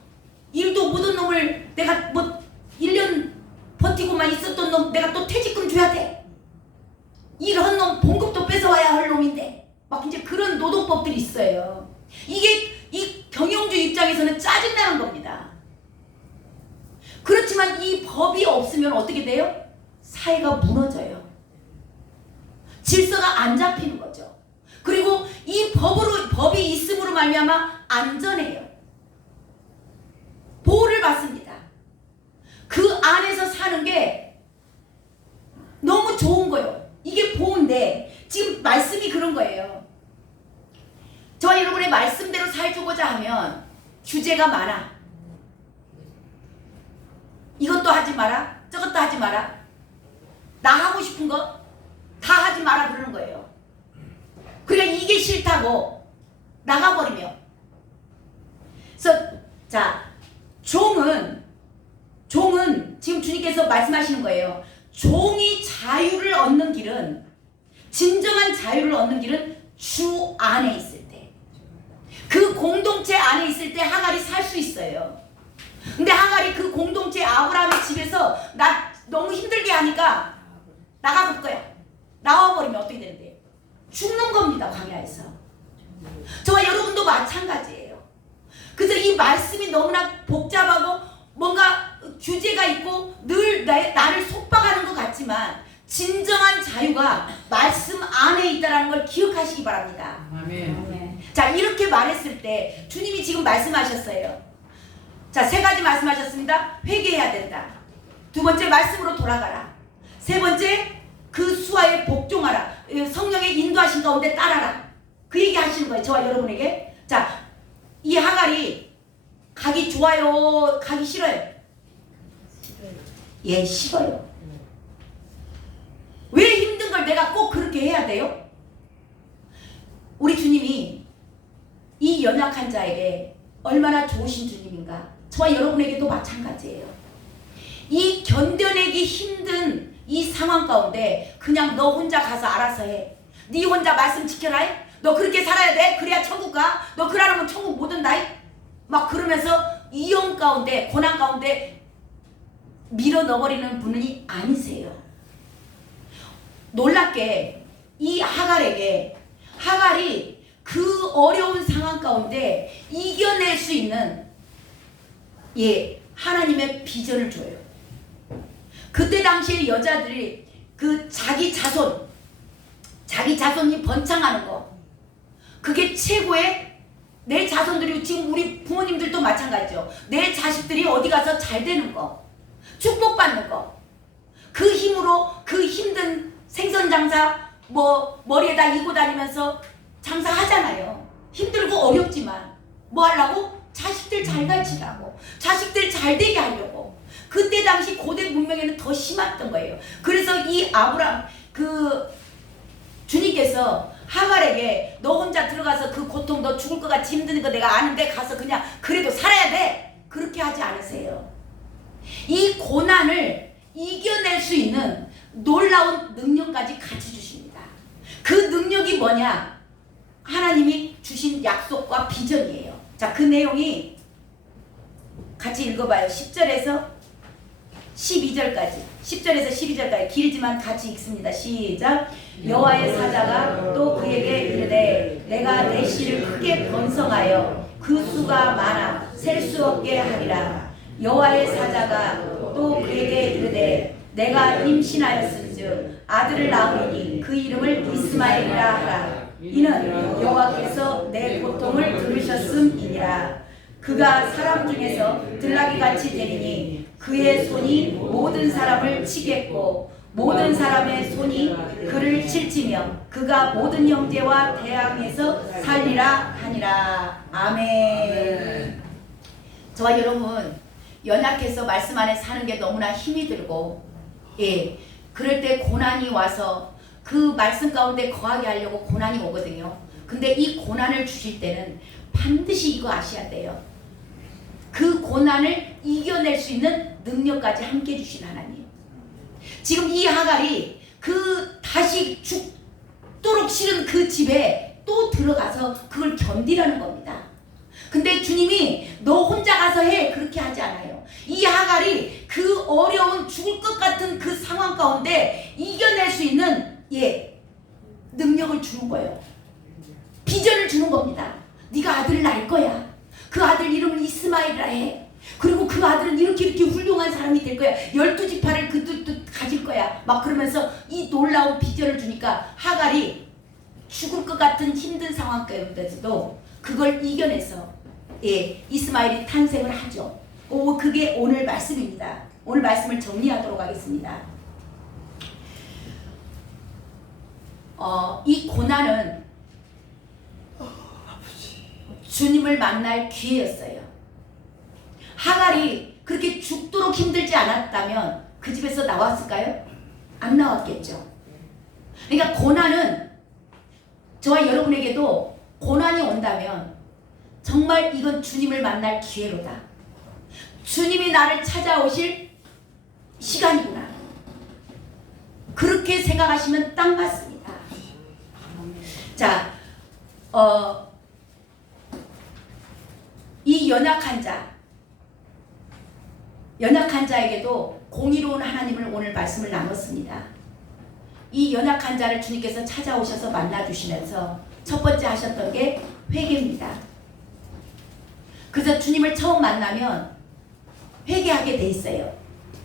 일도 못한 놈을 내가 뭐 1년 버티고만 있었던 놈 내가 또 퇴직금 줘야 돼. 이런 놈 봉급도 뺏어와야 할 놈인데 막 이제 그런 노동법들이 있어요. 이게 이 경영주 입장에서는 짜증나는 겁니다. 그렇지만 이 법이 없으면 어떻게 돼요? 사회가 무너져요. 질서가 안 잡히는 거죠. 그리고 이 법이 있음으로 말미암아 안전해요. 보호를 받습니다. 그 안에서 사는 게 너무 좋은 거예요. 이게 보호인데 지금 말씀이 그런 거예요. 저와 여러분의 말씀대로 살고자 하면 규제가 많아. 이것도 하지 마라. 저것도 하지 마라. 나 하고 싶은 거 다 하지 마라 그러는 거예요. 그러니까 이게 싫다고 나가버리며. 그래서 자, 종은 지금 주님께서 말씀하시는 거예요. 종이 자유를 얻는 길은 진정한 자유를 얻는 길은 주 안에 있을 때. 그 공동체 안에 있을 때 하갈이 살 수 있어요. 근데 하갈이 그 공동체 아브라함의 집에서 나 너무 힘들게 하니까 나가볼 거야. 나와버리면 어떻게 되는데요? 죽는 겁니다. 광야에서. 저와 여러분도 마찬가지예요. 그래서 이 말씀이 너무나 복잡하고 뭔가 규제가 있고 늘 나를 속박하는 것 같지만 진정한 자유가 말씀 안에 있다는 걸 기억하시기 바랍니다. 아멘. 자, 이렇게 말했을 때 주님이 지금 말씀하셨어요. 자, 3가지 말씀하셨습니다. 회개해야 된다. 2번째, 말씀으로 돌아가라. 3번째, 그 수하에 복종하라. 성령의 인도하신 가운데 따라라. 그 얘기 하시는 거예요. 저와 여러분에게. 자, 이 하갈이 가기 좋아요? 가기 싫어요? 예, 싫어요. 왜 힘든 걸 내가 꼭 그렇게 해야 돼요? 우리 주님이 이 연약한 자에게 얼마나 좋으신 주님인가. 저와 여러분에게도 마찬가지예요. 이 견뎌내기 힘든 이 상황 가운데 그냥 너 혼자 가서 알아서 해. 네 혼자 말씀 지켜라. 너 그렇게 살아야 돼. 그래야 천국 가. 너 그러면 천국 못 온다. 막 그러면서 이용 가운데 고난 가운데 밀어 넣어버리는 분이 아니세요. 놀랍게 이 하갈이 그 어려운 상황 가운데 이겨낼 수 있는 하나님의 비전을 줘요. 그때 당시에 여자들이 그 자기 자손이 번창하는 거, 그게 최고의, 내 자손들이, 지금 우리 부모님들도 마찬가지죠. 내 자식들이 어디 가서 잘 되는 거, 축복받는 거, 그 힘으로 그 힘든 생선장사 뭐 머리에다 이고 다니면서 장사하잖아요. 힘들고 어렵지만 뭐 하려고? 자식들 잘 가르치라고, 자식들 잘 되게 하려고. 그때 당시 고대 문명에는 더 심했던 거예요. 그래서 이 아브람 주님께서 하갈에게 너 혼자 들어가서 그 고통, 너 죽을 것 같이 힘든 거 내가 아는데 가서 그냥 그래도 살아야 돼, 그렇게 하지 않으세요. 이 고난을 이겨낼 수 있는 놀라운 능력까지 같이 주십니다. 그 능력이 뭐냐? 하나님이 주신 약속과 비전이에요. 자, 그 내용이 같이 읽어봐요. 10절에서 12절까지. 10절에서 12절까지 길지만 같이 읽습니다. 시작. 여호와의 사자가 또 그에게 이르되 내가 내 씨를 크게 번성하여 그 수가 많아 셀 수 없게 하리라. 여호와의 사자가 또 그에게 이르되 내가 임신하였은즉 아들을 낳으니 그 이름을 이스마엘이라 하라. 이는 여호와께서 내 고통을 들으셨음이니라. 그가 사람 중에서 들나귀같이 되리니 그의 손이 모든 사람을 치겠고 모든 사람의 손이 그를 칠지며 그가 모든 형제와 대항해서 살리라 하니라. 아멘. 저와 여러분, 연약해서 말씀 안에 사는 게 너무나 힘이 들고, 예, 그럴 때 고난이 와서 그 말씀 가운데 거하게 하려고 고난이 오거든요. 근데 이 고난을 주실 때는 반드시 이거 아셔야 돼요. 그 고난을 이겨낼 수 있는 능력까지 함께 주신 하나님. 지금 이 하갈이 그 다시 죽도록 싫은 그 집에 또 들어가서 그걸 견디라는 겁니다. 근데 주님이 너 혼자 가서 해, 그렇게 하지 않아요. 이 하갈이 그 어려운 죽을 것 같은 그 상황 가운데 이겨낼 수 있는 능력을 주는 거예요. 비전을 주는 겁니다. 네가 아들을 낳을 거야. 그 아들 이름을 이스마엘이라 해. 그리고 그 아들은 이렇게 훌륭한 사람이 될 거야. 12지파를 그 뜻 가질 거야. 막 그러면서 이 놀라운 비전을 주니까 하갈이 죽을 것 같은 힘든 상황 가운데서도 그걸 이겨내서 이스마엘이 탄생을 하죠. 그게 오늘 말씀입니다. 오늘 말씀을 정리하도록 하겠습니다. 이 고난은 주님을 만날 기회였어요. 하갈이 그렇게 죽도록 힘들지 않았다면 그 집에서 나왔을까요? 안 나왔겠죠. 그러니까 고난은 저와 여러분에게도 고난이 온다면 정말 이건 주님을 만날 기회로다. 주님이 나를 찾아오실 시간이구나. 그렇게 생각하시면 딱 맞습니다. 자, 이 연약한 자에게도 공의로운 하나님을 오늘 말씀을 나눴습니다. 이 연약한 자를 주님께서 찾아오셔서 만나주시면서 첫 번째 하셨던 게 회개입니다. 그래서 주님을 처음 만나면 회개하게 돼 있어요.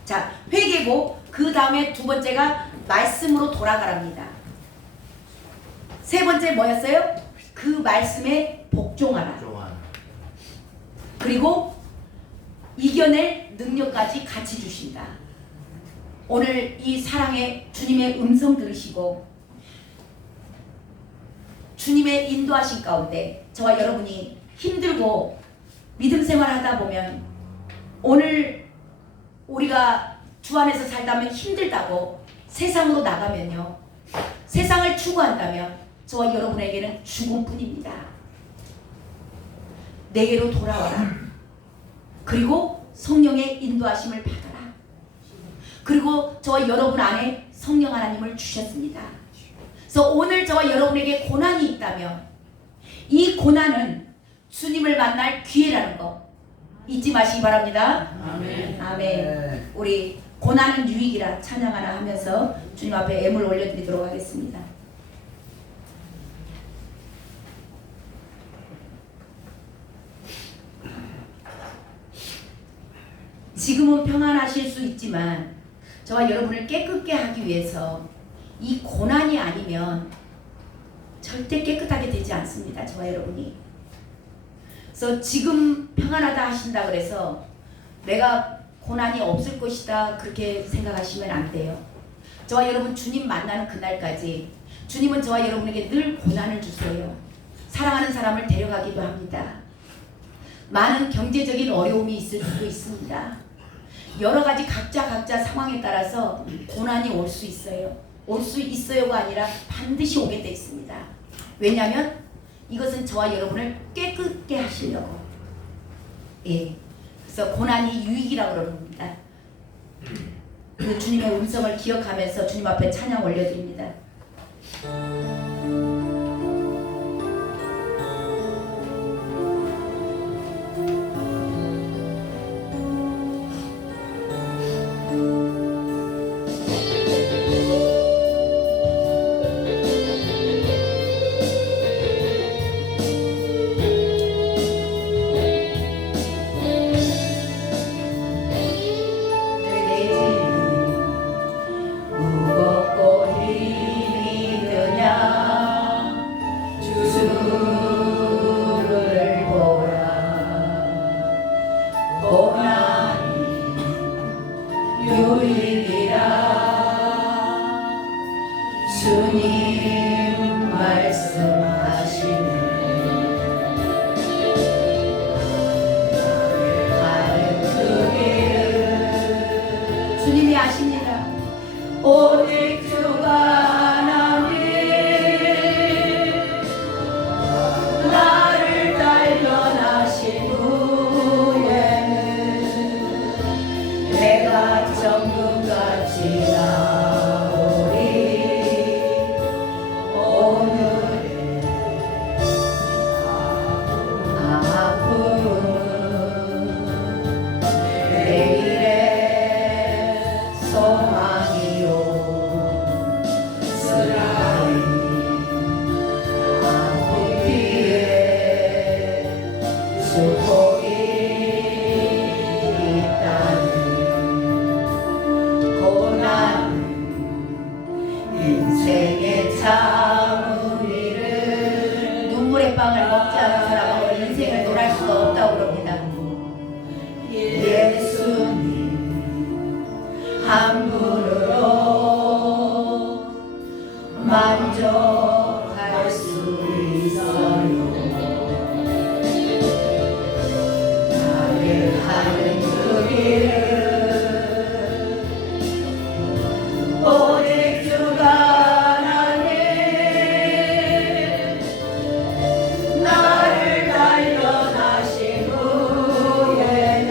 자, 회개고 그 다음에 두 번째가 말씀으로 돌아가랍니다. 세 번째 뭐였어요? 그 말씀에 복종하라. 그리고 이겨낼 능력까지 같이 주신다. 오늘 이 사랑의 주님의 음성 들으시고 주님의 인도하신 가운데 저와 여러분이 힘들고 믿음 생활하다 보면 오늘 우리가 주 안에서 살다면 힘들다고 세상으로 나가면요, 세상을 추구한다면 저와 여러분에게는 죽음뿐입니다. 내게로 돌아와라. 그리고 성령의 인도하심을 받아라. 그리고 저와 여러분 안에 성령 하나님을 주셨습니다. 그래서 오늘 저와 여러분에게 고난이 있다면 이 고난은 주님을 만날 기회라는 거 잊지 마시기 바랍니다. 아멘. 아멘. 우리 고난은 유익이라 찬양 하나 하면서 주님 앞에 애물 올려드리도록 하겠습니다. 지금은 평안하실 수 있지만 저와 여러분을 깨끗게 하기 위해서 이 고난이 아니면 절대 깨끗하게 되지 않습니다. 저와 여러분이. 그래서 지금 평안하다 하신다 그래서 내가 고난이 없을 것이다 그렇게 생각하시면 안 돼요. 저와 여러분 주님 만나는 그날까지 주님은 저와 여러분에게 늘 고난을 주세요. 사랑하는 사람을 데려가기도 합니다. 많은 경제적인 어려움이 있을 수도 있습니다. 여러 가지 각자 상황에 따라서 고난이 올 수 있어요. 올 수 있어요가 아니라 반드시 오게 돼 있습니다. 왜냐하면 이것은 저와 여러분을 깨끗게 하시려고. 예. 그래서 고난이 유익이라고 그럽니다. 그 주님의 음성을 기억하면서 주님 앞에 찬양 올려드립니다. 주님 말씀하시네. 가는 그 길을 주님이 아십니다. 오직 주가 나니 나를 단련하신 후에는 내가 정금같이 나오리. 오늘의 아픔은 내일의 소망이요. 쓰라리 아픔 뒤에 축복이 있다니. 고난 인생의 참으리를 눈물의 빵을 먹지 않은 사람은 인생을 놀할 수가 없다고 그럽니다. 예수님 한 분으로 만족할 수 있어요. 나를 가는 그 길을 오직 주가 나니 나를 단련하신 후에는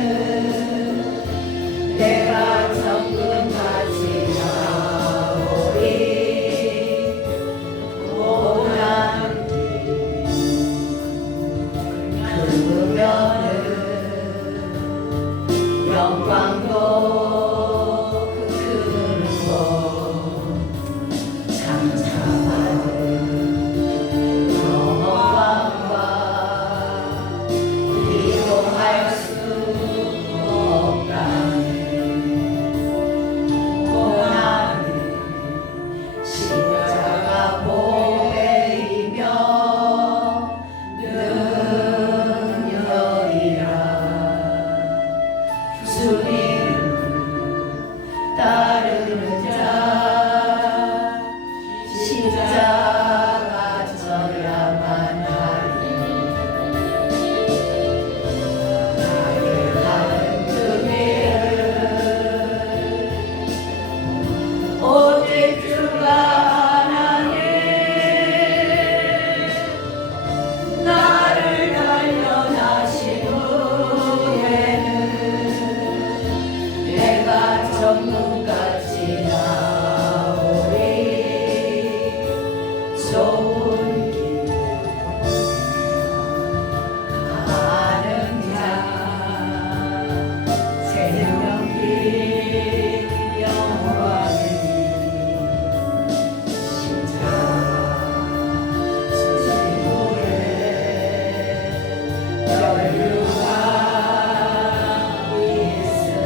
내가 정금같이 나오리. 고난 그러면은 영광도 크는 것 장차받은 영광과 이동할 수 없다네. 고난은 십자가 보배이며 능력이라. 주님 따르는 자 십자가 져야만 하리. 나를 가는 그 길을 오직 주가 나니 나를 단련하신 후에는 내가 정금같이 나오리. 좋은 길 가는 자 생명길 영원히 십자가 지지물에 연류가 있으리.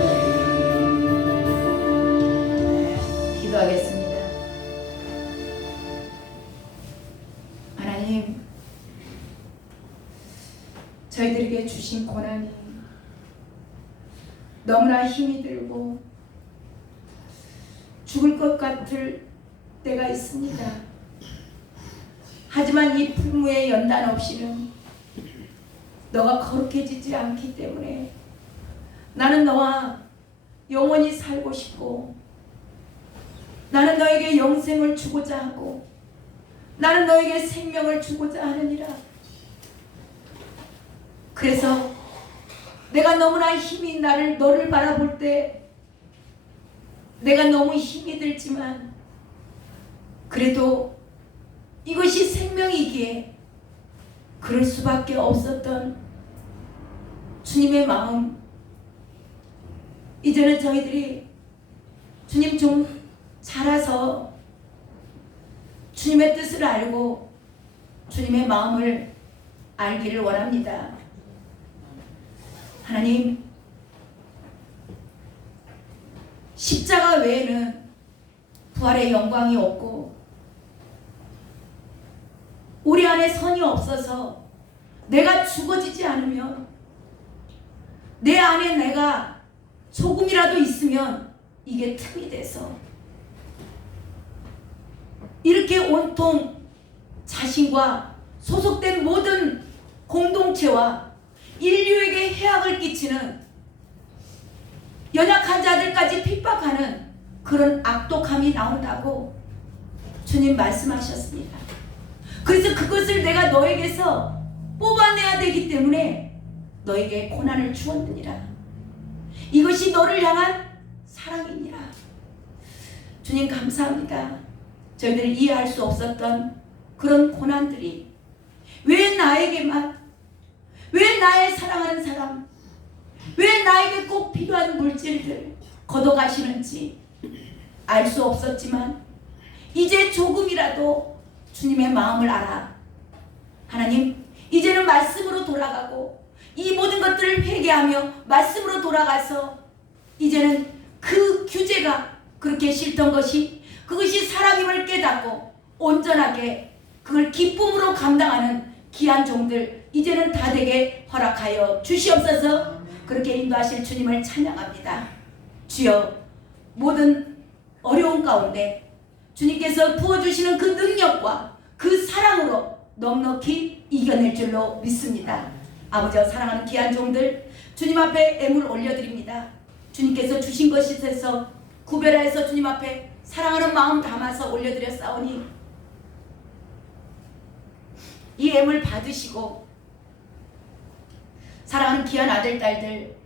기도하겠습니다. 하나님, 저희들에게 주신 고난이 너무나 힘이 들고 죽을 것 같을 때가 있습니다. 하지만 이 부모의 연단 없이는 너가 거룩해지지 않기 때문에 나는 너와 영원히 살고 싶고, 나는 너에게 영생을 주고자 하고, 나는 너에게 생명을 주고자 하느니라. 그래서 내가 너무나 너를 바라볼 때 내가 너무 힘이 들지만, 그래도 이것이 생명이기에 그럴 수밖에 없었던 주님의 마음, 이제는 저희들이 주님 좀 자라서 주님의 뜻을 알고 주님의 마음을 알기를 원합니다. 하나님, 십자가 외에는 부활의 영광이 없고 우리 안에 선이 없어서 내가 죽어지지 않으면, 내 안에 내가 조금이라도 있으면 이게 틈이 돼서 이렇게 온통 자신과 소속된 모든 공동체와 인류에게 해악을 끼치는, 연약한 자들까지 핍박하는 그런 악독함이 나온다고 주님 말씀하셨습니다. 그래서 그것을 내가 너에게서 뽑아내야 되기 때문에 너에게 고난을 주었느니라. 이것이 너를 향한 사랑이니라. 주님 감사합니다. 저희들이 이해할 수 없었던 그런 고난들이 왜 나에게만, 왜 나의 사랑하는 사람, 왜 나에게 꼭 필요한 물질들 걷어가시는지 알 수 없었지만, 이제 조금이라도 주님의 마음을 알아. 하나님, 이제는 말씀으로 돌아가고 이 모든 것들을 회개하며 말씀으로 돌아가서 이제는 그 규제가 그렇게 싫던 것이, 그것이 사랑임을 깨닫고 온전하게 그걸 기쁨으로 감당하는 귀한 종들 이제는 다 되게 허락하여 주시옵소서. 그렇게 인도하실 주님을 찬양합니다. 주여, 모든 어려운 가운데 주님께서 부어주시는 그 능력과 그 사랑으로 넉넉히 이겨낼 줄로 믿습니다. 아버지와 사랑하는 귀한 종들 주님 앞에 애물 올려드립니다. 주님께서 주신 것에서 구별하여서 주님 앞에 사랑하는 마음 담아서 올려드렸사오니 이 애물 받으시고, 사랑하는 귀한 아들 딸들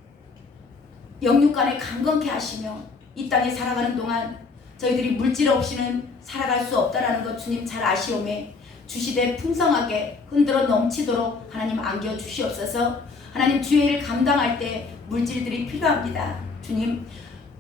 영육간에 강건케 하시며 이 땅에 살아가는 동안 저희들이 물질 없이는 살아갈 수 없다라는 것 주님 잘 아시오매 주시되 풍성하게 흔들어 넘치도록 하나님 안겨 주시옵소서. 하나님, 주의 일을 감당할 때 물질들이 필요합니다. 주님,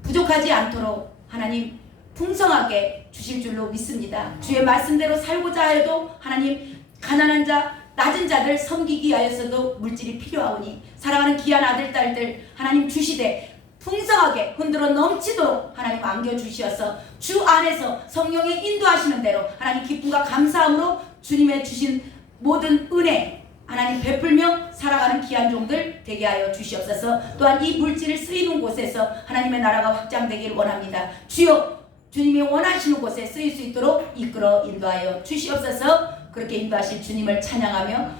부족하지 않도록 하나님 풍성하게 주실 줄로 믿습니다. 주의 말씀대로 살고자 하여도 하나님 가난한 자, 낮은 자들 섬기기 위하여서도 물질이 필요하오니 사랑하는 귀한 아들 딸들 하나님 주시되 풍성하게 흔들어 넘치도록 하나님 안겨주시어서 주 안에서 성령의 인도하시는 대로 하나님 기쁨과 감사함으로 주님의 주신 모든 은혜 하나님 베풀며 살아가는 귀한 종들 되게 하여 주시옵소서. 또한 이 물질을 쓰이는 곳에서 하나님의 나라가 확장되기를 원합니다. 주여, 주님이 원하시는 곳에 쓰일 수 있도록 이끌어 인도하여 주시옵소서. 그렇게 인도하실 주님을 찬양하며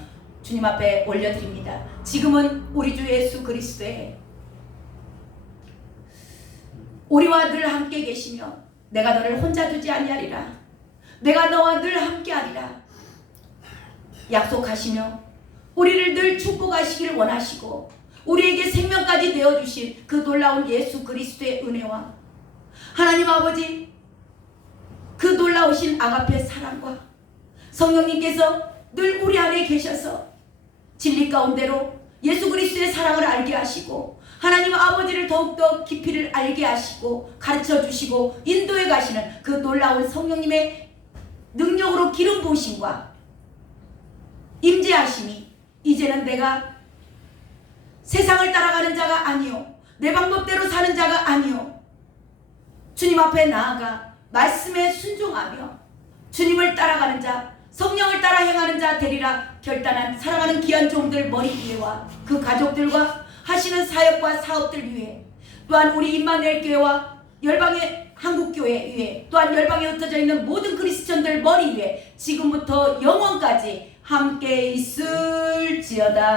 주님 앞에 올려드립니다. 지금은 우리 주 예수 그리스도의 우리와 늘 함께 계시며 내가 너를 혼자 두지 아니하리라, 내가 너와 늘 함께하리라 약속하시며 우리를 늘 축복하시기를 원하시고 우리에게 생명까지 내어주신 그 놀라운 예수 그리스도의 은혜와 하나님 아버지 그 놀라우신 아가페 사랑과 성령님께서 늘 우리 안에 계셔서 진리 가운데로 예수 그리스도의 사랑을 알게 하시고 하나님 아버지를 더욱더 깊이를 알게 하시고 가르쳐 주시고 인도해 가시는 그 놀라운 성령님의 능력으로 기름 부으심과 임재하심이 이제는 내가 세상을 따라가는 자가 아니요 내 방법대로 사는 자가 아니요 주님 앞에 나아가 말씀에 순종하며 주님을 따라가는 자, 성령을 따라 행하는 자 되리라 결단한 사랑하는 귀한 종들 머리 위에와 그 가족들과 하시는 사역과 사업들 위해 또한 우리 임마누엘 교회와 열방의 한국교회 위에 또한 열방에 흩어져 있는 모든 그리스천들 머리 위에 지금부터 영원까지 함께 있을지어다.